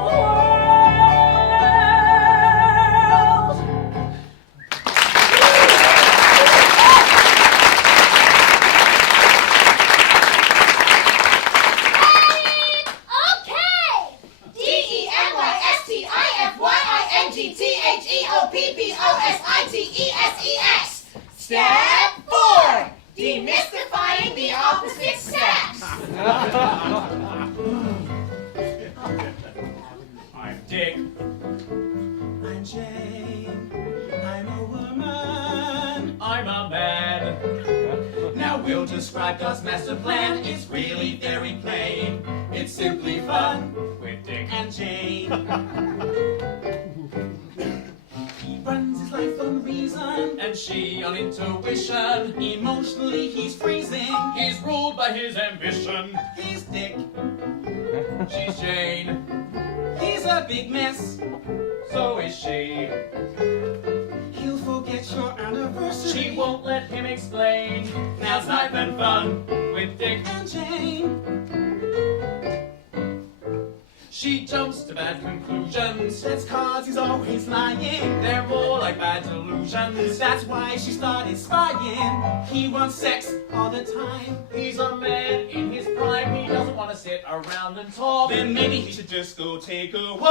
Okay! DENYSTIFYINGTHEOPPOSITES. Step 4. Demystifying the opposite sex. I'm Dick. I'm Jane. I'm a woman. I'm a man. Now we'll describe God's master plan. It's really very plain. It's simply fun with Dick and Jane. He runs his life on reason, and she on intuition. Emotionally he's freezing. He's ruled by his ambition. He's Dick. She's Jane. He's a big mess. So is she. He'll forget your anniversary. She won't let him explain. Now's life and fun with Dick and Jane. She jumps to bad conclusions. That's 'cause he's always lying. They're more like bad delusions. That's why she started spying. He wants sex all the time. He's a man in his prime. He doesn't want to sit around and talk. Then maybe he should just go take a walk.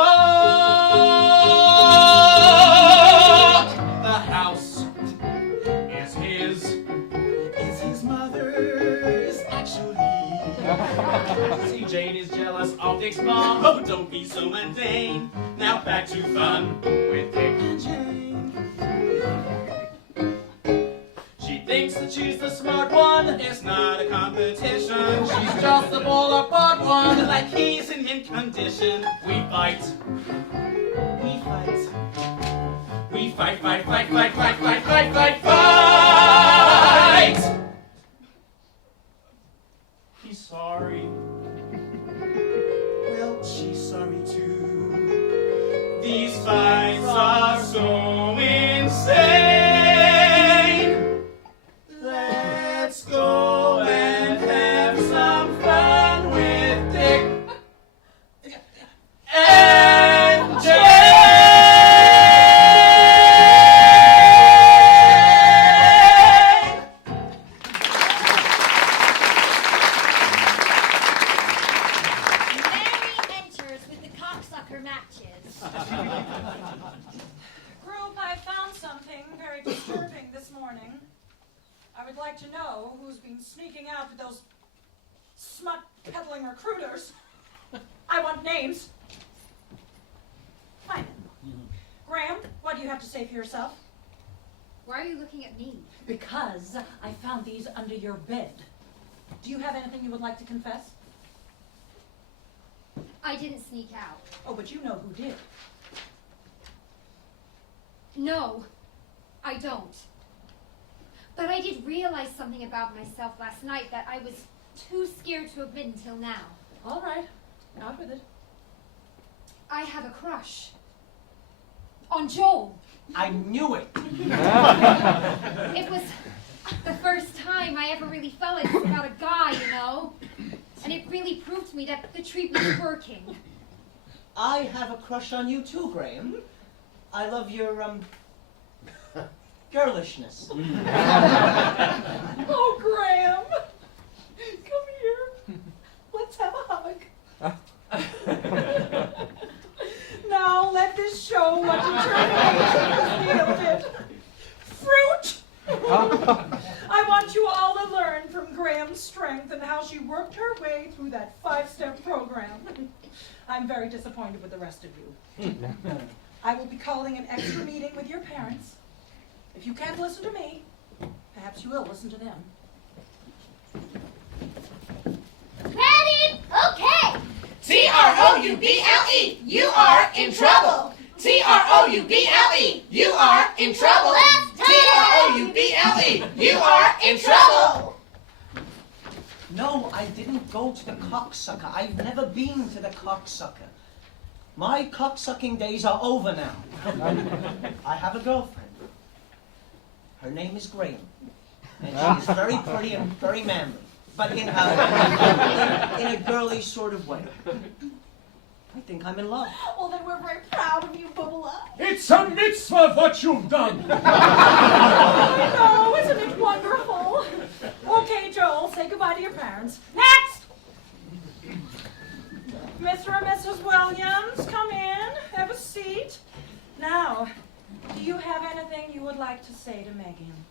The house is his. Is his mother's actually? See, Jane is jealous of Dick's mom. Oh, don't be so mundane. Now back to fun with Dick and Jane. She thinks that she's the smart one. It's not a competition. She's just the ball apart one. Like he's in mint condition. We fight. We fight. We fight, fight, fight, fight, fight, fight, fight, fight, fight! He's sorry. Well, she's sorry too. cocksucker matches. Group, I found something very disturbing this morning. I would like to know who's been sneaking out with those smut-peddling recruiters. I want names. Fine. Graham, what do you have to say for yourself? Why are you looking at me? Because I found these under your bed. Do you have anything you would like to confess? I didn't sneak out. Oh, but you know who did. No, I don't. But I did realize something about myself last night that I was too scared to admit until now. All right, out with it. I have a crush. On Joel. I knew it. It was the first time I ever really felt like this about a guy, you know? And it really proved to me that the treatment's working. I have a crush on you too, Graham. I love your, girlishness. Oh, Graham! Come here. Let's have a hug. Now let this show what determination has yielded. Fruit! I want you all to learn from Graham's strength and how she worked her way through that 5-step program. I'm very disappointed with the rest of you. I will be calling an extra meeting with your parents. If you can't listen to me, perhaps you will listen to them. Ready? Okay! Trouble. You are in trouble. Trouble. You are in trouble. You are in trouble. No, I didn't go to the cocksucker. I've never been to the cocksucker. My cocksucking days are over now. I have a girlfriend. Her name is Graham. And she is very pretty and very manly. But in a girly sort of way. I think I'm in love. Well, then we're very proud of you, Bubba. It's a mitzvah what you've done. I know, isn't it wonderful? Okay, Joel, say goodbye to your parents. Next! Mr. and Mrs. Williams, come in, have a seat. Now, do you have anything you would like to say to Megan?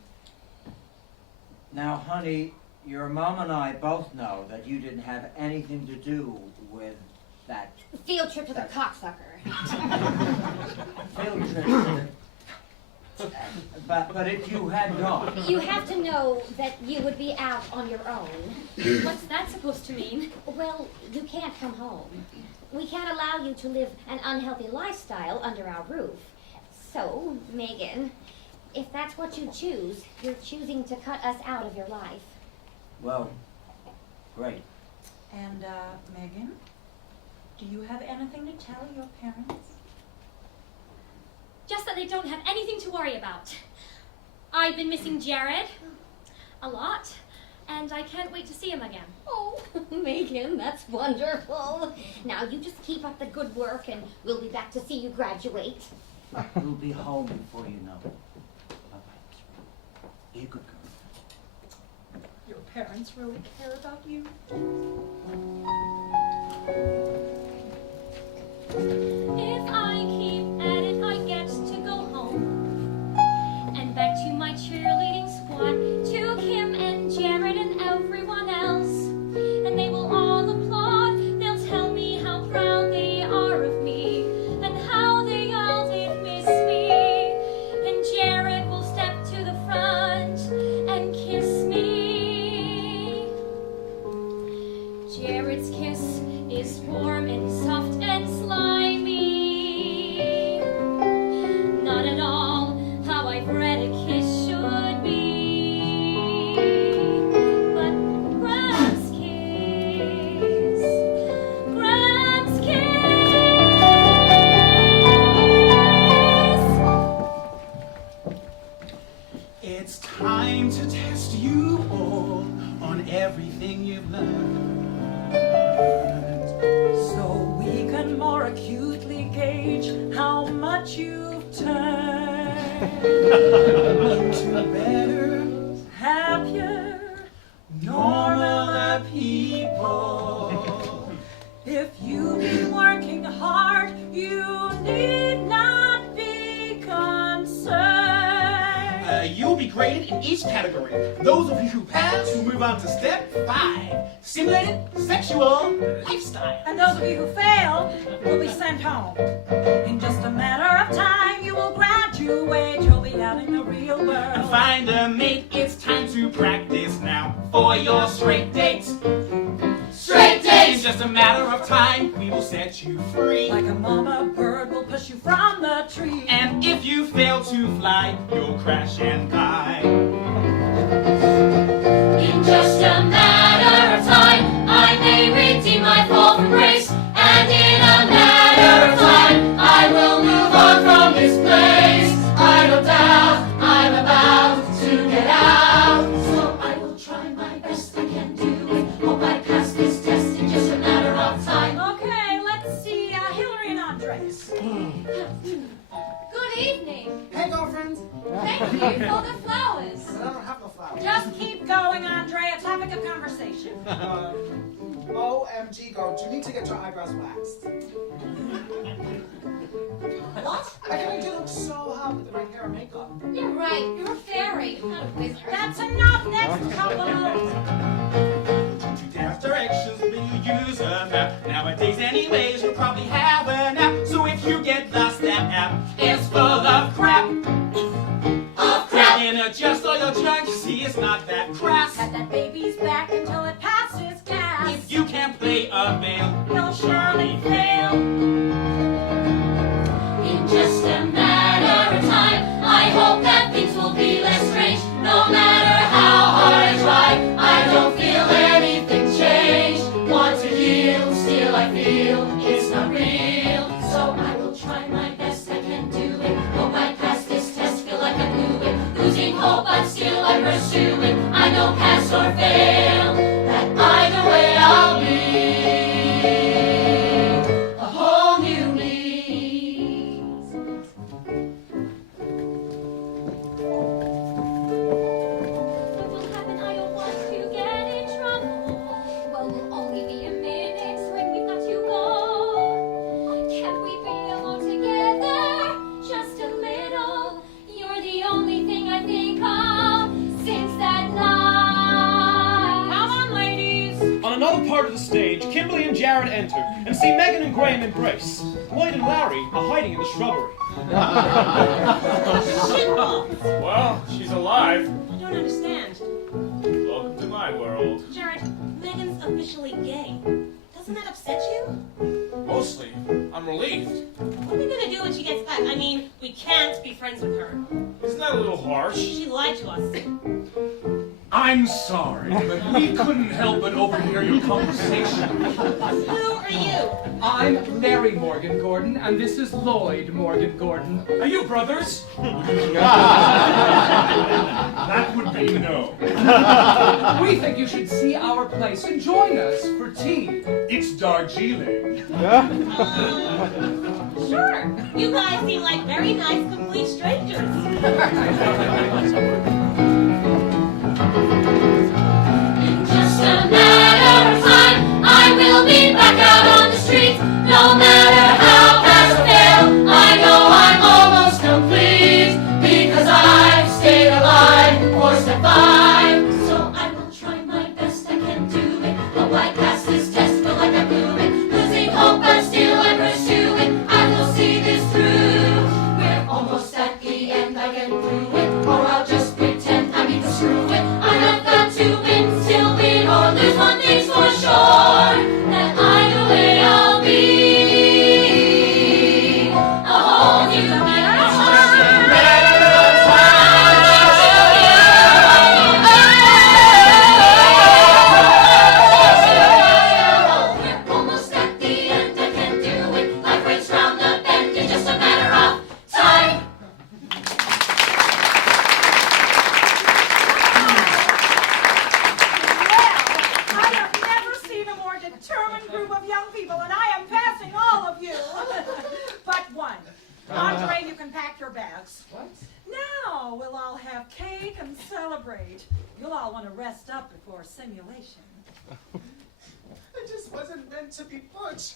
Now, honey, your mom and I both know that you didn't have anything to do with that Field trip to the cocksucker. field trip. To the... But if you had gone, You have to know that you would be out on your own. What's that supposed to mean? Well, you can't come home. We can't allow you to live an unhealthy lifestyle under our roof. So, Megan, if that's what you choose, you're choosing to cut us out of your life. well, great. And, Megan, do you have anything to tell your parents? Just that they don't have anything to worry about. I've been missing Jared a lot, and I can't wait to see him again. Oh, Megan, that's wonderful. Now you just keep up the good work, and we'll be back to see you graduate. We'll be home before you know it. Bye-bye. Be a good girl. Your parents really care about you? If I keep at it, I get to go home and back to my cheerleading squad, to Kim and Jared and everyone else, and they will all applaud. They'll tell me how proud they are of me and how they all did miss me. And Jared will step to the front and kiss me. Jared's kiss is warm and soft and slimy. Not at all how I've read a kiss should be. But Graham's kiss, Graham's kiss. It's time to test you all on everything you've learned. So we can more acutely gauge how much you've turned into better, happier, normaler people. If you've been working hard, be graded in each category. Those of you who pass will move on to step 5, simulated sexual lifestyle. And those of you who fail will be sent home. In just a matter of time, you will graduate. You'll be out in the real world. And find a mate, it's time to practice now for your straight date. Straight date! In just a matter of time, we will set you free. Like a mama bird will push you from the tree. And if you fail to fly, you'll crash and die. In just a matter of time, I may redeem my fall from grace. And in a matter of time, I will move on from this place. I don't doubt I'm about to get out. So I will try my best, I can do it. Hope I pass this test in just a matter of time. Okay, let's see Hillary and Andres. Good evening. Hey, girlfriends. Thank you for the flowers. I don't have no flowers. Just keep going, Andre. A topic of conversation. OMG, girl, you need to get your eyebrows waxed. What? I think you look so hot with the right hair and makeup. You're right. You're a fairy, not a wizard. That's enough. Next couple. Dance directions when you use a map. Nowadays, anyways, you probably have an app. So if you get lost, that app is full of crap. And adjust all your junk, you see it's not that crass. Pat that baby's back until it passes gas. If you can't play a male, you'll surely fail. In just a matter of time, I hope that things will be less strange. No matter how hard I try, I don't feel anything change. Want to heal, still I feel it's not real. So I will try my best, I can do it. Hope I pass this test, feel like I blew it. Losing hope, but still I pursue it. I know pass or fail, that either way I'll be a whole new me. What will happen? I don't want to get in trouble. Well, we'll only be a minute when we've got to go. Can't we be alone together? Just a little. You're the only thing I think of since that night. Come on, ladies. On another part of the stage, Kimberly and Jared enter and see Megan and Graham embrace. Lloyd and Larry are hiding in the shrubbery. Well, she's alive. I don't understand. Welcome to my world. Jared, Megan's officially gay. Doesn't that upset you? Mostly, I'm relieved. What are we gonna do when she gets back? I mean, we can't be friends with her. Isn't that a little harsh? She lied to us. I'm sorry, but we couldn't help but overhear your conversation. Who are you? I'm Larry Morgan Gordon, and this is Lloyd Morgan Gordon. Are you brothers? That would be no. We think you should see our place and join us for tea. It's Darjeeling. Sure. You guys seem like very nice, complete strangers. In just a matter of time, I will be back out on the street. No matter how pass or fail, I know I'm almost complete because I've stayed alive for step 5. So I will try my best, I can do it. Hope I pass this test, feel like I blew it. Losing hope, but still I pursue it. I will see this through. We're almost at the end, I get through it. Or I'll just pretend I mean to screw it. I've got to win, still win or lose. One thing's for sure, that either way I'll be a whole new me. We're almost at the end, I can do it. Life race round the bend in just a matter of time. I have never seen a more determined group of young people, and I am passing all of you. But one. Andre, you can pack your bags. What? Now we'll all have cake and celebrate. You'll all want to rest up before simulation. I just wasn't meant to be butch.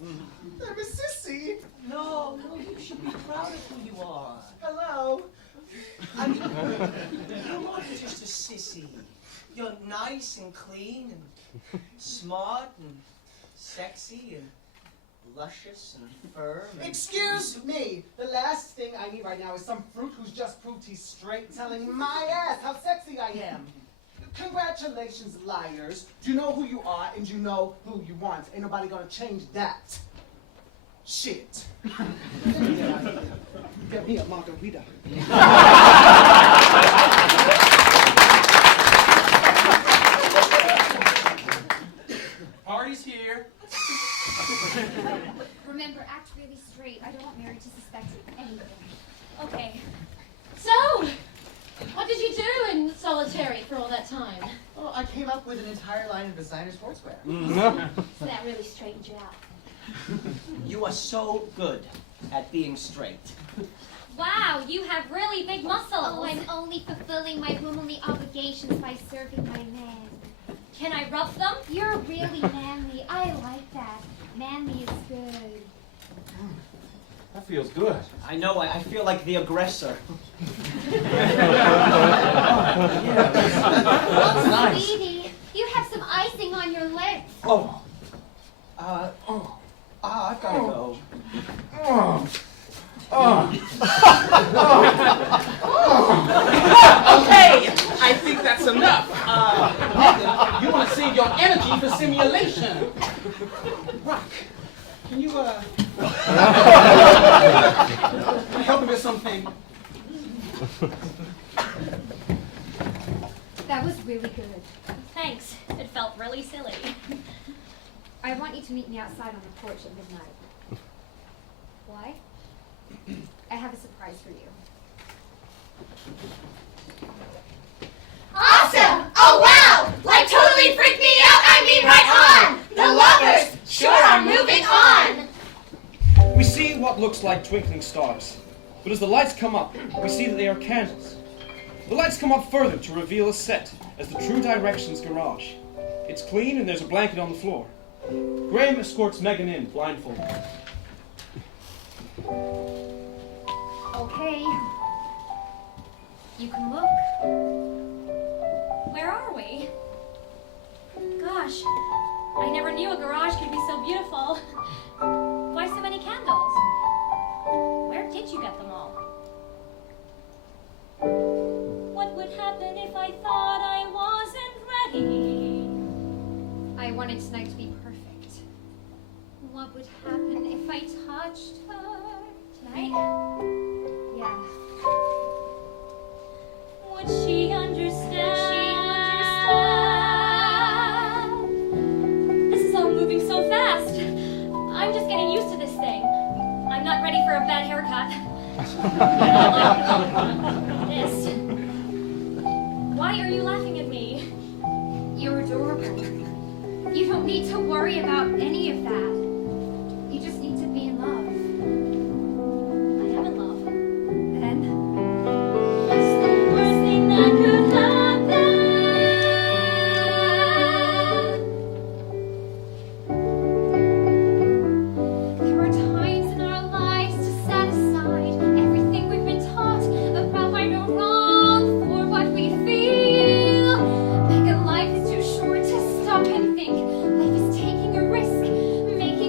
I'm a sissy. No, you should be proud of who you are. Hello. I mean, you're not just a sissy. You're nice and clean and smart and sexy and luscious and firm. And Excuse me. The last thing I need right now is some fruit who's just proved he's straight telling my ass how sexy I am. Congratulations, liars. You know who you are and you know who you want. Ain't nobody gonna change that. Shit. Get me a margarita. Party's here. Remember, act really straight. I don't want Mary to suspect anything. Okay. So, what did you do in solitary for all that time? Well, I came up with an entire line of designer sportswear. So that really straightened you out. you are so good at being straight. Wow, you have really big muscles. Oh, I'm only fulfilling my womanly obligations by serving my man. Can I rough them? You're really manly. I like that. Manly is good. That feels good. I know, I feel like the aggressor. Oh, sweetie, you have some icing on your lips. I've gotta go. Okay, I think that's enough. Megan, you want to save your energy for simulation. Rock, can you, help me with something? That was really good. Thanks. It felt really silly. I want you to meet me outside on the porch at midnight. Why? I have a surprise for you. Awesome! Oh wow! Like totally freaked me out! I mean right on! The lovers sure are moving on! We see what looks like twinkling stars, but as the lights come up, we see that they are candles. The lights come up further to reveal a set as the True Directions garage. It's clean and there's a blanket on the floor. Graham escorts Megan in, blindfolded. Okay. You can look. Where are we? Gosh, I never knew a garage could be so beautiful. Why so many candles? Where did you get them all? What would happen if I thought I wasn't ready? I wanted tonight to be perfect. What would happen if I touched her tonight? Yeah. Would she understand? This is all moving so fast. I'm just getting used to this thing. I'm not ready for a bad haircut. This. Why are you laughing at me? You're adorable. You don't need to worry about any of that. You just need to be in love. I am in love. Then, What's the worst thing that could happen? there are times in our lives to set aside everything we've been taught about right or wrong for what we feel. Like life is too short to stop and think. Life is taking a risk, making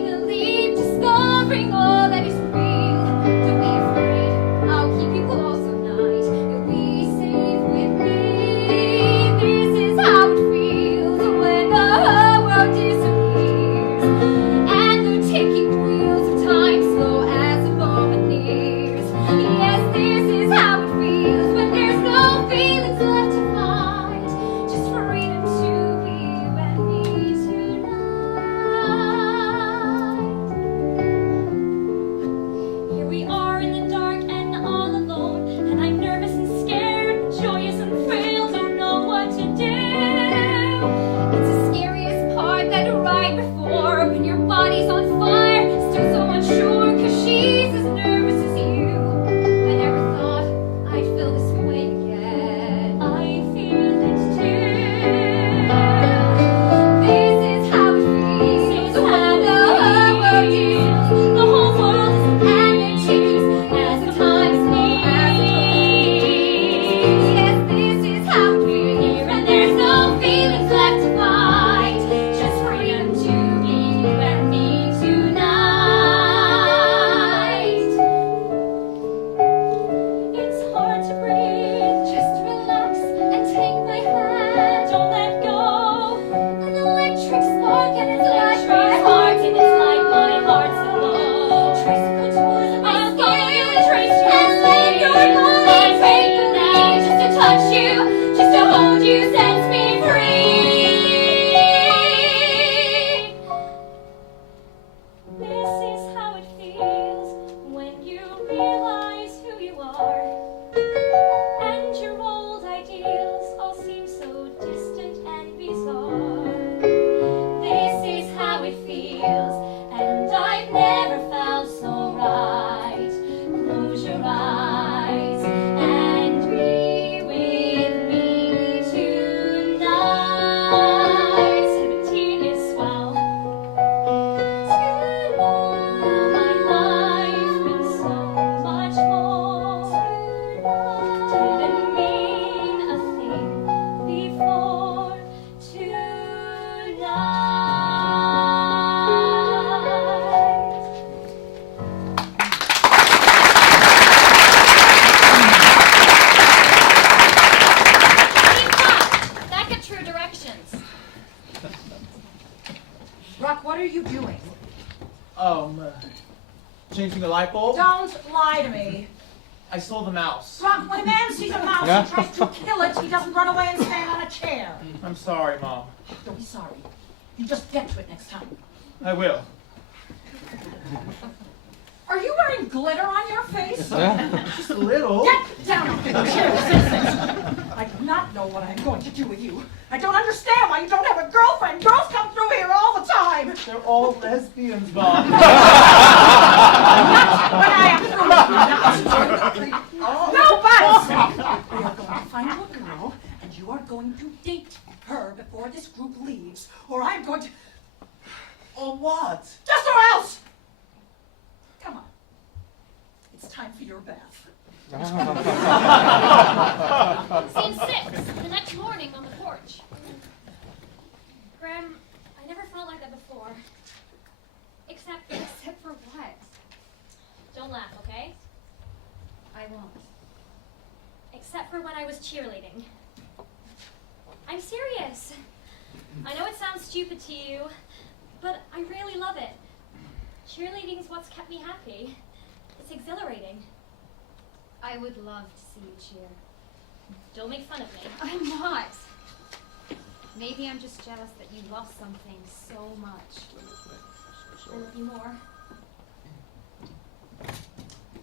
the light bulb? Don't lie to me. I stole the mouse. Rock, when a man sees a mouse, he tries to kill it. He doesn't run away and stand on a chair. I'm sorry, Mom. Don't be sorry. You just get to it next time. I will. Are you wearing glitter on your face? Just a little. Get down off the chair, citizens. I do not know what I'm going to do with you. I don't understand why you don't have a girlfriend. Girls come through here all the time. They're all lesbians, Mom. Not when I am through with you. No buts. We are going to find you a girl, and you are going to date her before this group leaves, or I'm going to... Or what? Just or else! Come on. It's time for your bath. Scene 6, the next morning on the porch. Graham, I never felt like that before. Except for what? Don't laugh, okay? I won't. Except for when I was cheerleading. I'm serious. I know it sounds stupid to you, but I really love it. Cheerleading is what's kept me happy. It's exhilarating. I would love to see you cheer. Don't make fun of me. I'm not. Maybe I'm just jealous that you love something so much. I love you more.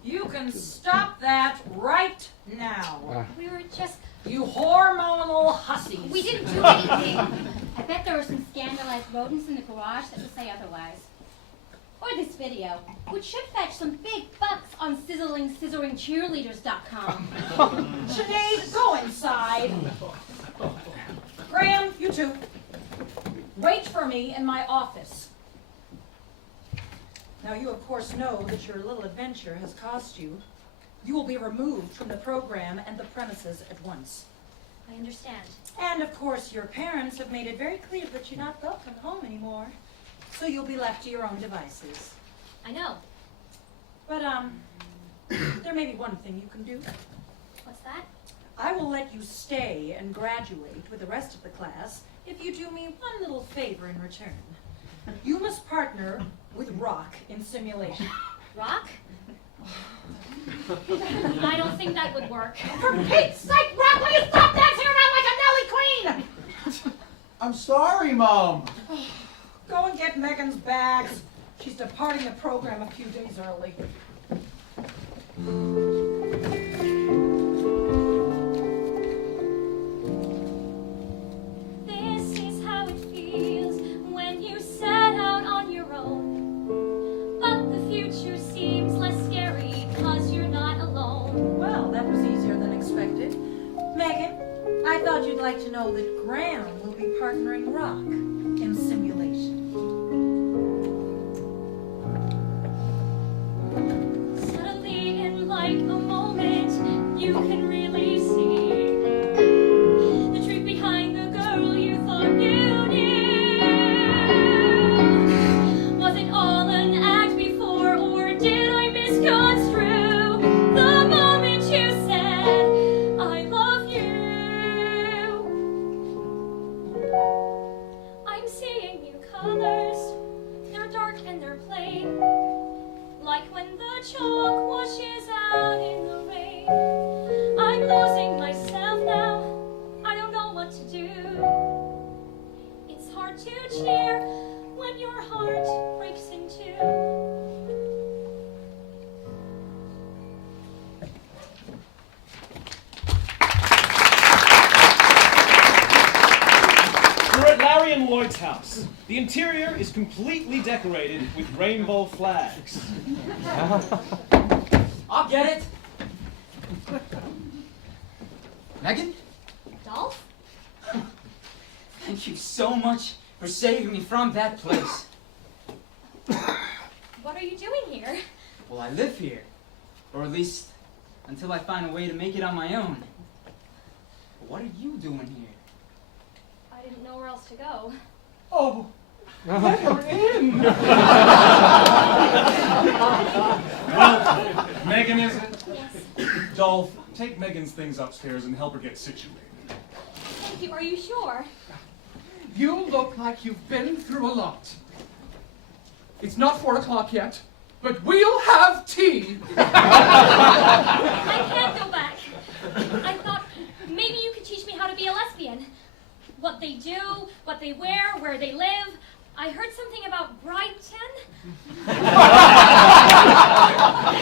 You can stop that right now. We were just... You hormonal hussies. We didn't do anything. I bet there were some scandalized rodents in the garage that would say otherwise. Or this video, which should fetch some big bucks on scissoringcheerleaders.com. Sinead, go inside. Graham, you two. Wait for me in my office. Now you of course know that your little adventure has cost you. You will be removed from the program and the premises at once. I understand. And of course your parents have made it very clear that you're not welcome home anymore. So you'll be left to your own devices. I know. But, there may be one thing you can do. What's that? I will let you stay and graduate with the rest of the class if you do me one little favor in return. You must partner with Rock in simulation. Rock? I don't think that would work. For Pete's sake, Rock, will you stop dancing around like a Nelly Queen? I'm sorry, Mom. Go and get Megan's bags. She's departing the program a few days early. This is how it feels when you set out on your own. But the future seems less scary 'cause you're not alone. Well, that was easier than expected. Megan, I thought you'd like to know that Graham will be partnering Rock in simulation. Suddenly, in like a moment, you can really see the truth behind the girl you thought you knew. Was it all an act before, or did I misconstrue the moment you said, I love you? I'm seeing new colors, they're dark and they're plain. Like when the chalk washes out in the rain. I'm losing myself now, I don't know what to do. It's hard to cheer when your heart breaks in two. We're at Larry and Lloyd's house. The interior is completely decorated with rainbow flags. I'll get it. Megan? Dolph? Thank you so much for saving me from that place. What are you doing here? Well, I live here. Or at least until I find a way to make it on my own. But what are you doing here? I didn't know where else to go. Oh, let her in. Well, Megan, is it? Yes. Dolph, take Megan's things upstairs and help her get situated. Thank you. Are you sure? You look like you've been through a lot. It's not 4 o'clock yet, but but we'll have tea. I can't go back. I thought maybe you could teach me how to be a lesbian. What they do, what they wear, where they live. I heard something about Brighton.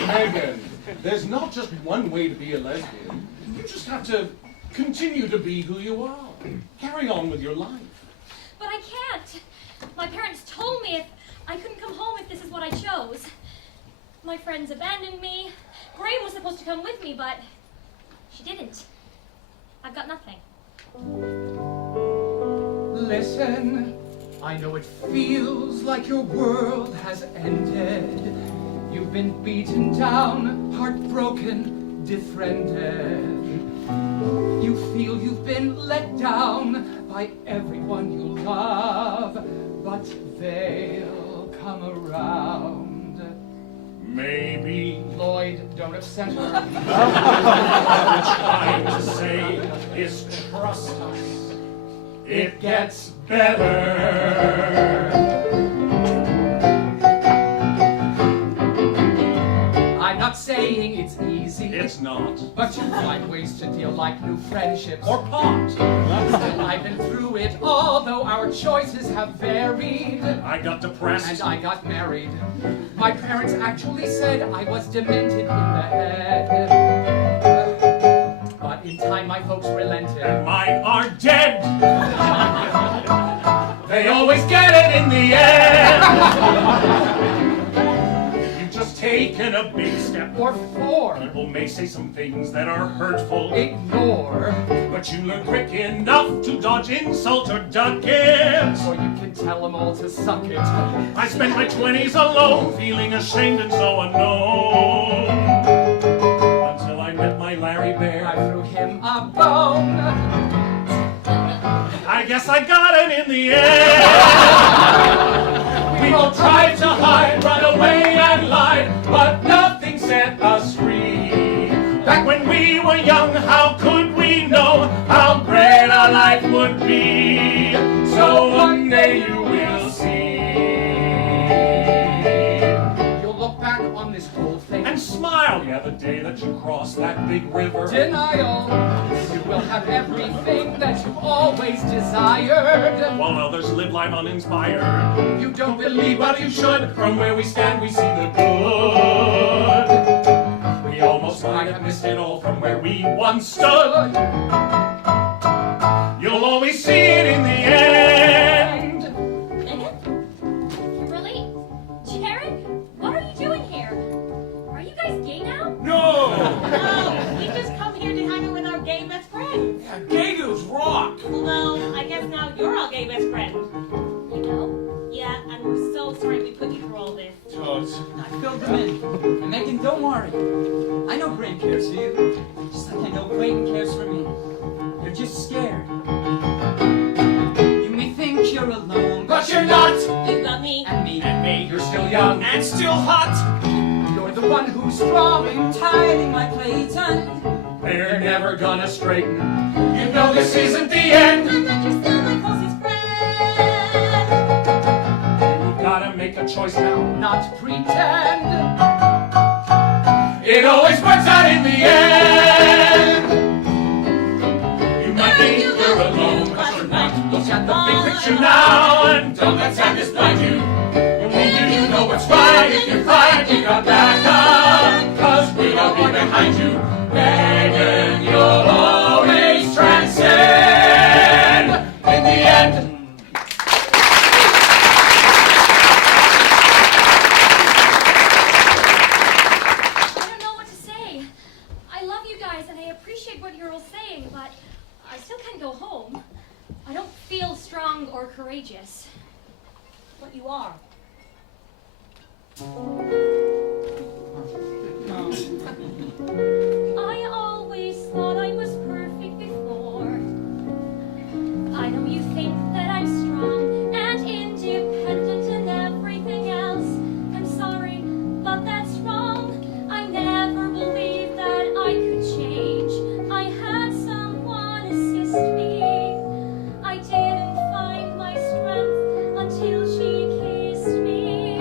Megan, there's not just one way to be a lesbian. You just have to continue to be who you are. Carry on with your life. But I can't. My parents told me if I couldn't come home if this is what I chose. My friends abandoned me. Graham was supposed to come with me, but she didn't. I've got nothing. Listen, I know it feels like your world has ended. You've been beaten down, heartbroken, defriended. You feel you've been let down by everyone you love, but they'll come around. Maybe. Lloyd, don't upset her. What we're trying to say is trust us. It gets better. I'm not saying it's easy. It's not. But you find ways to deal like new friendships. Or pot. Still, I've been through it all, though our choices have varied. I got depressed. And I got married. My parents actually said I was demented in the head. But in time, my folks relented. And mine are dead. They always get it in the end. You've just taken a big step. Or four. People may say some things that are hurtful. Ignore. But you learn quick enough to dodge insult or duck it. Or you can tell them all to suck it. I spent my 20s alone, feeling ashamed and so unknown. Until I met my Larry Bear. I threw him a bone. I guess I got it in the end. We all tried to hide, run away and lie, but nothing set us free. Back when we were young, how could we know how great our life would be? So one day you will see. You'll look back on this whole thing And smile, yeah, the day that you crossed that big river. Denial. You will have everything that you always desired. While others live life uninspired. You don't believe what you should. From where we stand, we see the good. We almost might have missed it all from where we once stood. You'll always see it in the end. Megan? Kimberly? Jared? What are you doing here? Are you guys gay now? No! No, we just come here to hang out with our gay best friends. Yeah, gay dudes rock. Well, I guess now you're our gay best friend. You know? Yeah, and we're so sorry we put you through all this. Totes. I filled them in. And Megan, don't worry. I know Graham cares for you, just like I know Clayton cares for me. You're just scared. You may think you're alone, But you're not. You've got me. and me. And me, you're still young and still hot. You're the one who's strong. Entirely my Clayton. They're never gonna straighten. You know this isn't the end. I'm not just still my closest friend. You gotta make a choice now. Not pretend. It always works out in the end. You might think you're alone, but you're not. Look at the big picture now, and don't let sadness blind you. Only you know what's right. If you're fine, you got back up, 'cause we'll be behind you. Megan, you'll always transcend in the end. I don't know what to say. I love you guys and I appreciate what you're all saying, but I still can't go home. I don't feel strong or courageous. But you are. I always thought I was perfect before. I know you think that I'm strong and independent and everything else. I'm sorry, but that's wrong. I never believed that I could change. I had someone assist me. I didn't find my strength until she kissed me.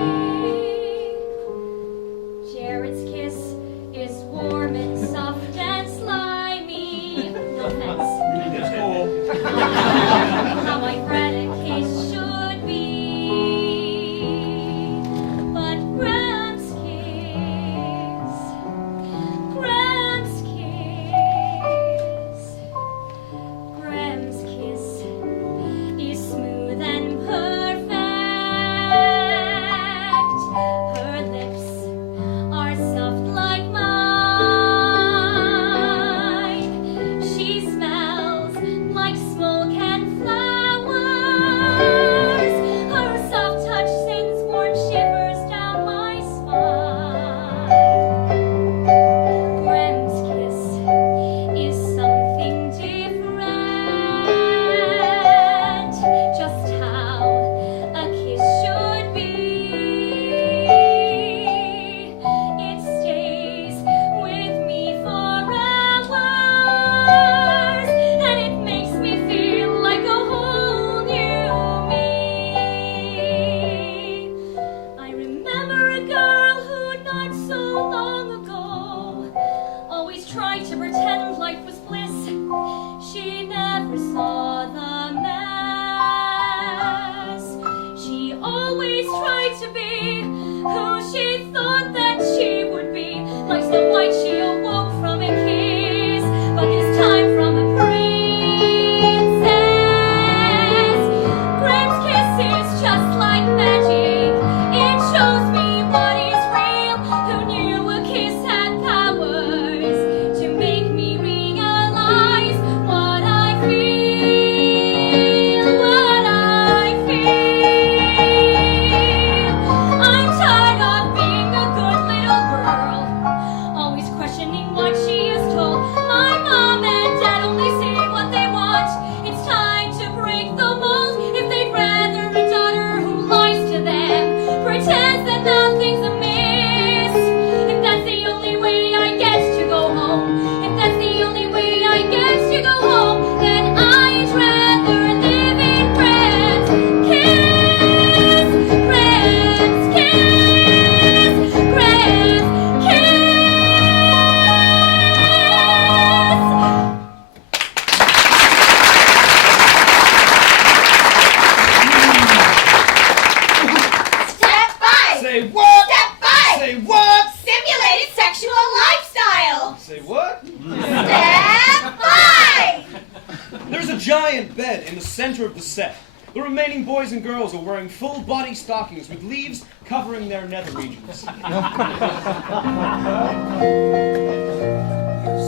bed in the center of the set. The remaining boys and girls are wearing full-body stockings with leaves covering their nether regions. You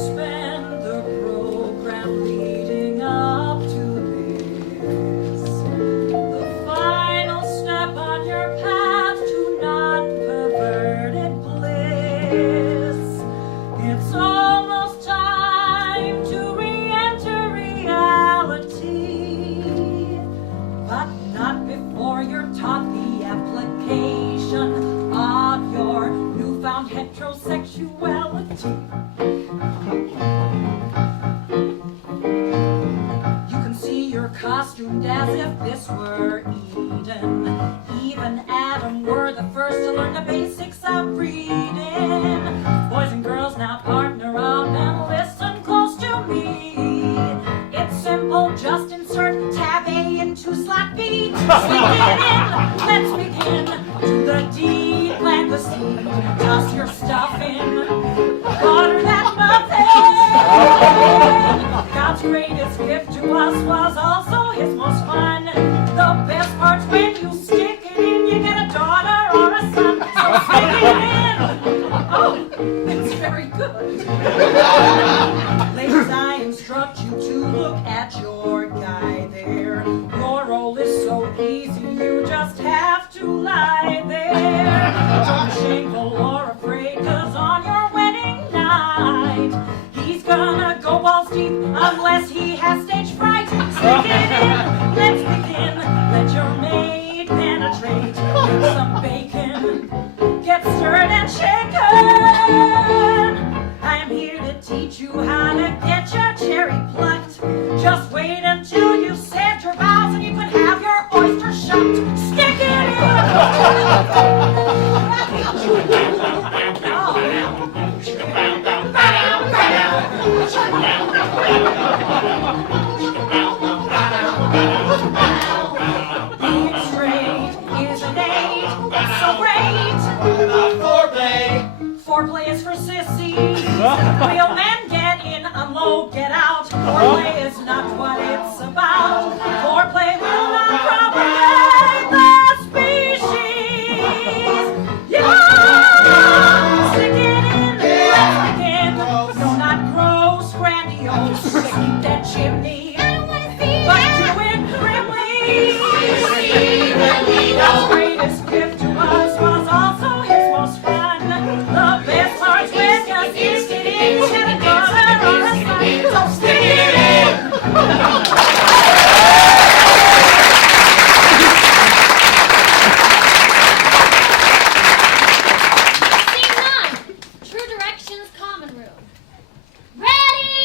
spend the program leading up to this, the final step on your path to non-perverted bliss. It's almost time to re-enter reality, but not before you're taught the application of your newfound heterosexuality. You can see you're costumed as if this were Eden. Even Adam were the first to learn the basics of breeding. Boys and girls, now partner up and listen close to me. It's simple, just insert tab A into slot B. Slip it in, let's begin. Do the D, plant the seed, toss your stuff in, water that muffin. God's greatest gift to us was also his most fun. The best part's when you stick it in, you get a daughter or a son. So stick it in. Oh, that's very good. Ladies, I instruct you to look at your guy there. Your role is so easy, you just have to lie there. Don't be shameful or afraid, 'cause on your wedding night, he's gonna go balls deep unless he has stage fright. Stick it in, let's begin. Let your maid penetrate with some bacon. Get stirred and shaken. I am here to teach you how to get your cherry plucked. Just wait until you said your vows and you can have your oyster shucked. Stick it in. Being straight is innate, so great. Foreplay is for sissies. Real men get in, unload, get out. Foreplay is not what it's about. Foreplay will not propagate the species. Yeah! Stick it in, let's begin. No, not gross, grandiose. Keep that chimney. But do it grimly. God's greatest gift to us was also his most fun. The best part's when you stick it in. You get a daughter or a son. So stick it in. Scene 9, True Directions Common Room. Ready?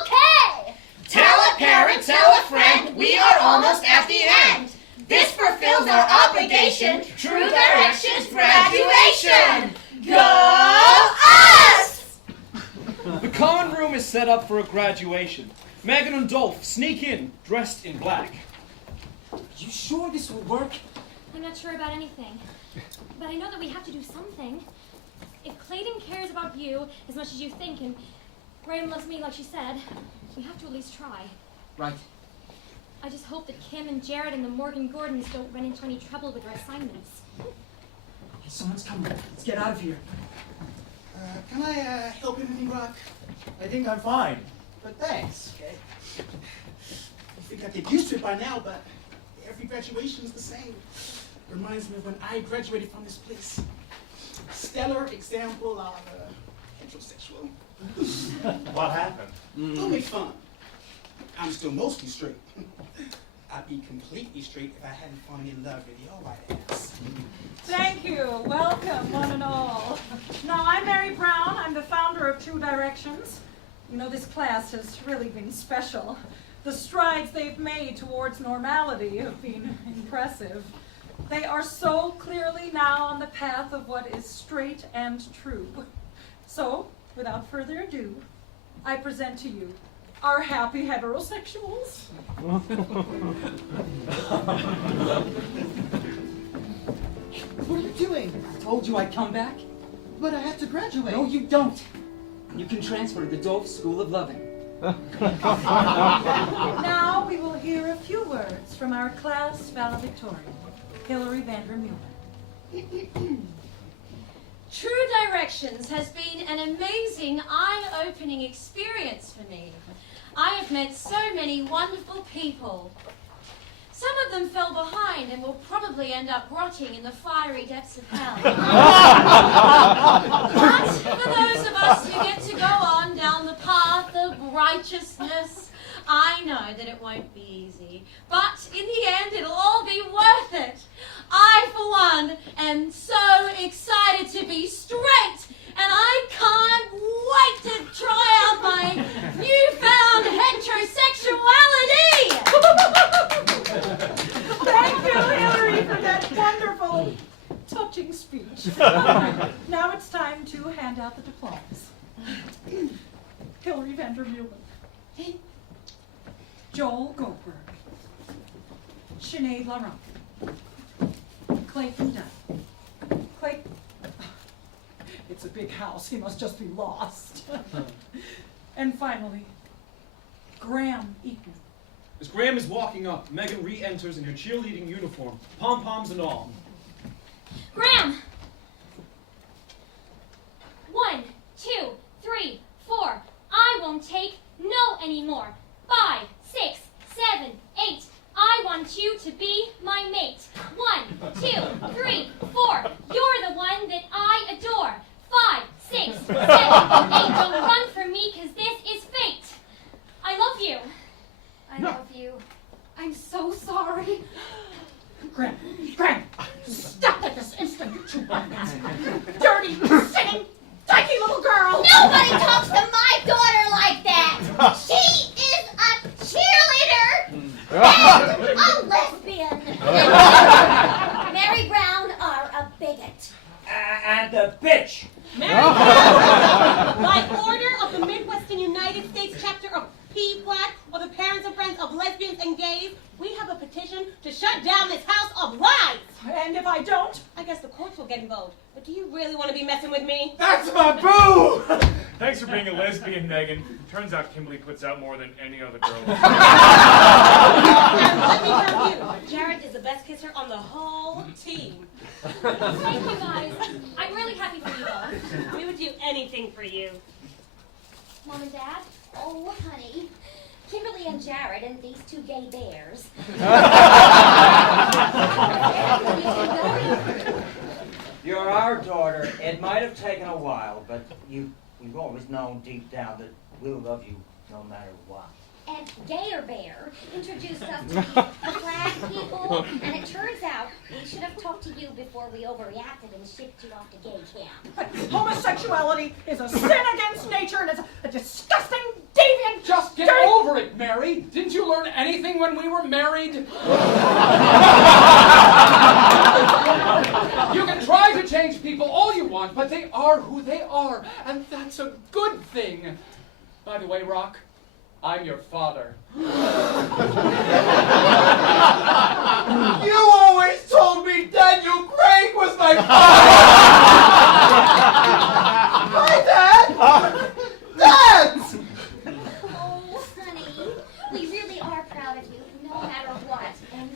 Okay! Tell a parent, tell a friend, we are almost at the end. This fulfills our obligation, True Directions graduation. Go us! The common room is set up for a graduation. Megan and Dolph sneak in, dressed in black. You sure this will work? I'm not sure about anything, but I know that we have to do something. If Clayton cares about you as much as you think, and Graham loves me like she said, we have to at least try. Right. I just hope that Kim and Jared and the Morgan Gordons don't run into any trouble with their assignments. Hey, someone's coming. Let's get out of here. Can I help you with anything, Brock? I think I'm fine, but thanks. Okay. I think I get used to it by now, but every graduation is the same. Reminds me of when I graduated from this place. Stellar example of heterosexual. What happened? Don't make fun. I'm still mostly straight. I'd be completely straight if I hadn't fallen in love with your white ass. Thank you. Welcome, one and all. Now, I'm Mary Brown. I'm the founder of True Directions. You know, this class has really been special. The strides they've made towards normality have been impressive. They are so clearly now on the path of what is straight and true. So, without further ado, I present to you our happy heterosexuals. What are you doing? I told you I'd come back. But I have to graduate. No, you don't. You can transfer to the Dolph School of Loving. Now we will hear a few words from our class valedictorian, Hilary Vandermeer. True Directions has been an amazing, eye-opening experience for me. I have met so many wonderful people. Some of them fell behind and will probably end up rotting in the fiery depths of hell. But for those of us who get to go on down the path of righteousness, I know that it won't be easy. But in the end, it'll all be worth it. I, for one, am so excited to be straight, and I can't wait to try out my newfound heterosexuality! Thank you, Hilary, for that wonderful, touching speech. Now it's time to hand out the diplomas. Hilary Vandermeer. Joel Goldberg. Sinead Laurent. Clayton Dunn. Clayton. It's a big house. He must just be lost. And finally, Graham Eaton. As Graham is walking up, Megan re-enters in her cheerleading uniform, pom-poms and all. Graham! 1, 2, 3, 4. I won't take no anymore. 5, 6, 7, 8. I want you to be my mate. 1, 2, 3, 4. You're the one that I adore. 5, 6, 7, 8. Don't run from me, 'cause this is fate. I love you. I love you. I'm so sorry. Graham, stop that this instant, you two buggers. Dirty, singing, dykey little girl. Nobody talks to my daughter like that. She is a cheerleader and a lesbian. Mary Brown are a bigot. And a bitch. Mary Brown, by order of the Midwestern United States chapter of PWAC, or the Parents and Friends of Lesbians and Gays, we have a petition to shut down this house of lies. And if I don't? I guess the courts will get involved. But do you really want to be messing with me? That's my boo! Thanks for being a lesbian, Megan. Turns out Kimberly puts out more than any other girl. And let me tell you, Jared is the best kisser on the whole team. Thank you, guys. I'm really happy for you both. We would do anything for you. Mom and Dad? Oh, honey. Kimberly and Jared and these two gay bears. You're our daughter. It might have taken a while, but we've always known deep down that we'll love you no matter what. And Gayer Bear introduced us to the flag people, and it turns out we should have talked to you before we overreacted and shipped you off to gay camp. Homosexuality is a sin against nature, and it's a disgusting, deviant... Just get over it, Mary. Didn't you learn anything when we were married? You can try to change people all you want, but they are who they are, and that's a good thing. By the way, Rock, I'm your father. You always told me Daniel Craig was my father! My dad! Dad! Oh, honey, we really are proud of you, no matter what. And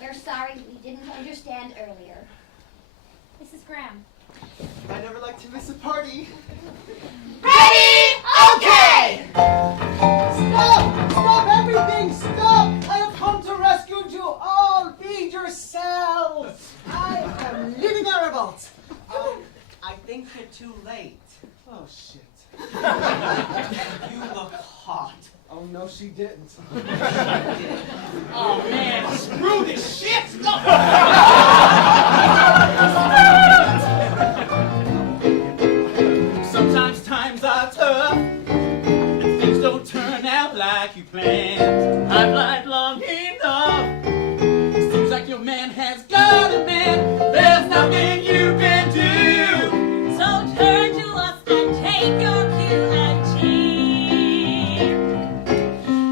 we're sorry we didn't understand earlier. This is Graham. I never like to miss a party. Ready? Okay! Stop everything! Stop! I have come to rescue you all! Feed yourselves! I am leading a revolt! I think you're too late. Oh, shit. You look hot. Oh, no, she didn't. Oh man, screw this shit! Sometimes times are tough, and things don't turn out like you planned. I've lied long enough. Seems like your man has got a man. There's nothing you can do. So turn to us and take your cue and cheer.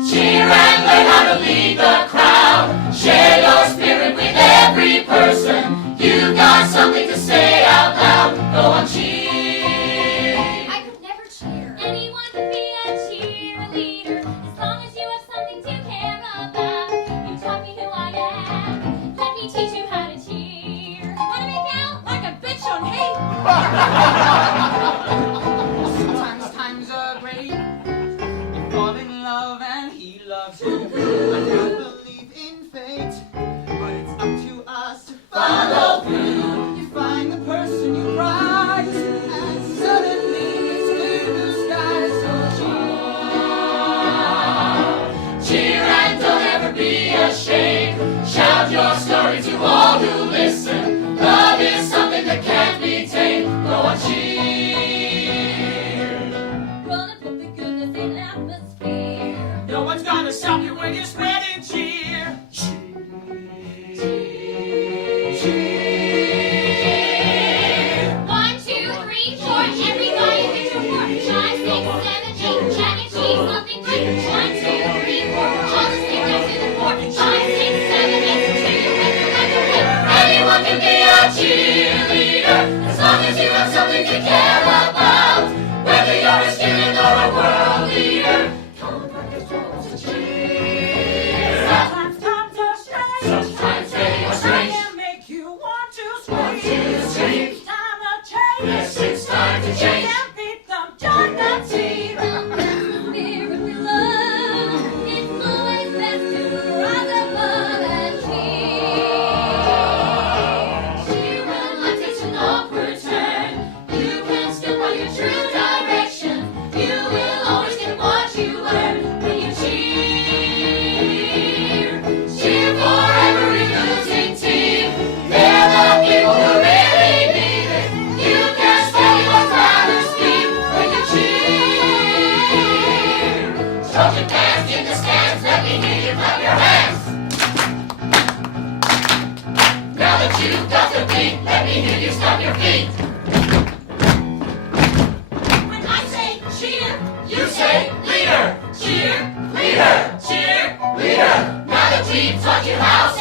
Cheer and learn how to lead the crowd. Share your spirit with every person. You got something to say out loud. Go on, cheer. I could never cheer. Anyone could be a cheerleader. when you're spreading cheer. One, two, three, four. Everybody hit your four. 5, 6, 7, 8. Jack and cheese, something great. 1, 2, 3, 4. All the stick up to the 4. 5, 6, 7, 8. To you with the record hit. Anyone can be a cheerleader as long as you have something to care about. Whether you're a student or a world leader, come on, practice drums to cheer. Sometimes times are strange. Sometimes they are strange. They can make you want to scream. Want to scream. It's time to change. Yes, it's time to change. You can't beat them, join the team. Spirit we love, it's always best to rise above and cheer. Cheer when life takes an awkward turn. You can still find your true direction. You will always get what you earn when you cheer. Cheer for every losing team. They're the people who really need it. You can spell your father's scheme when you cheer. Trojan fans in the stands, let me hear you clap your hands. Now that you've got the beat, let me hear you stomp your feet. When I say cheer, you say leader. Cheer, leader. Cheer, leader. Now that we've taught you how,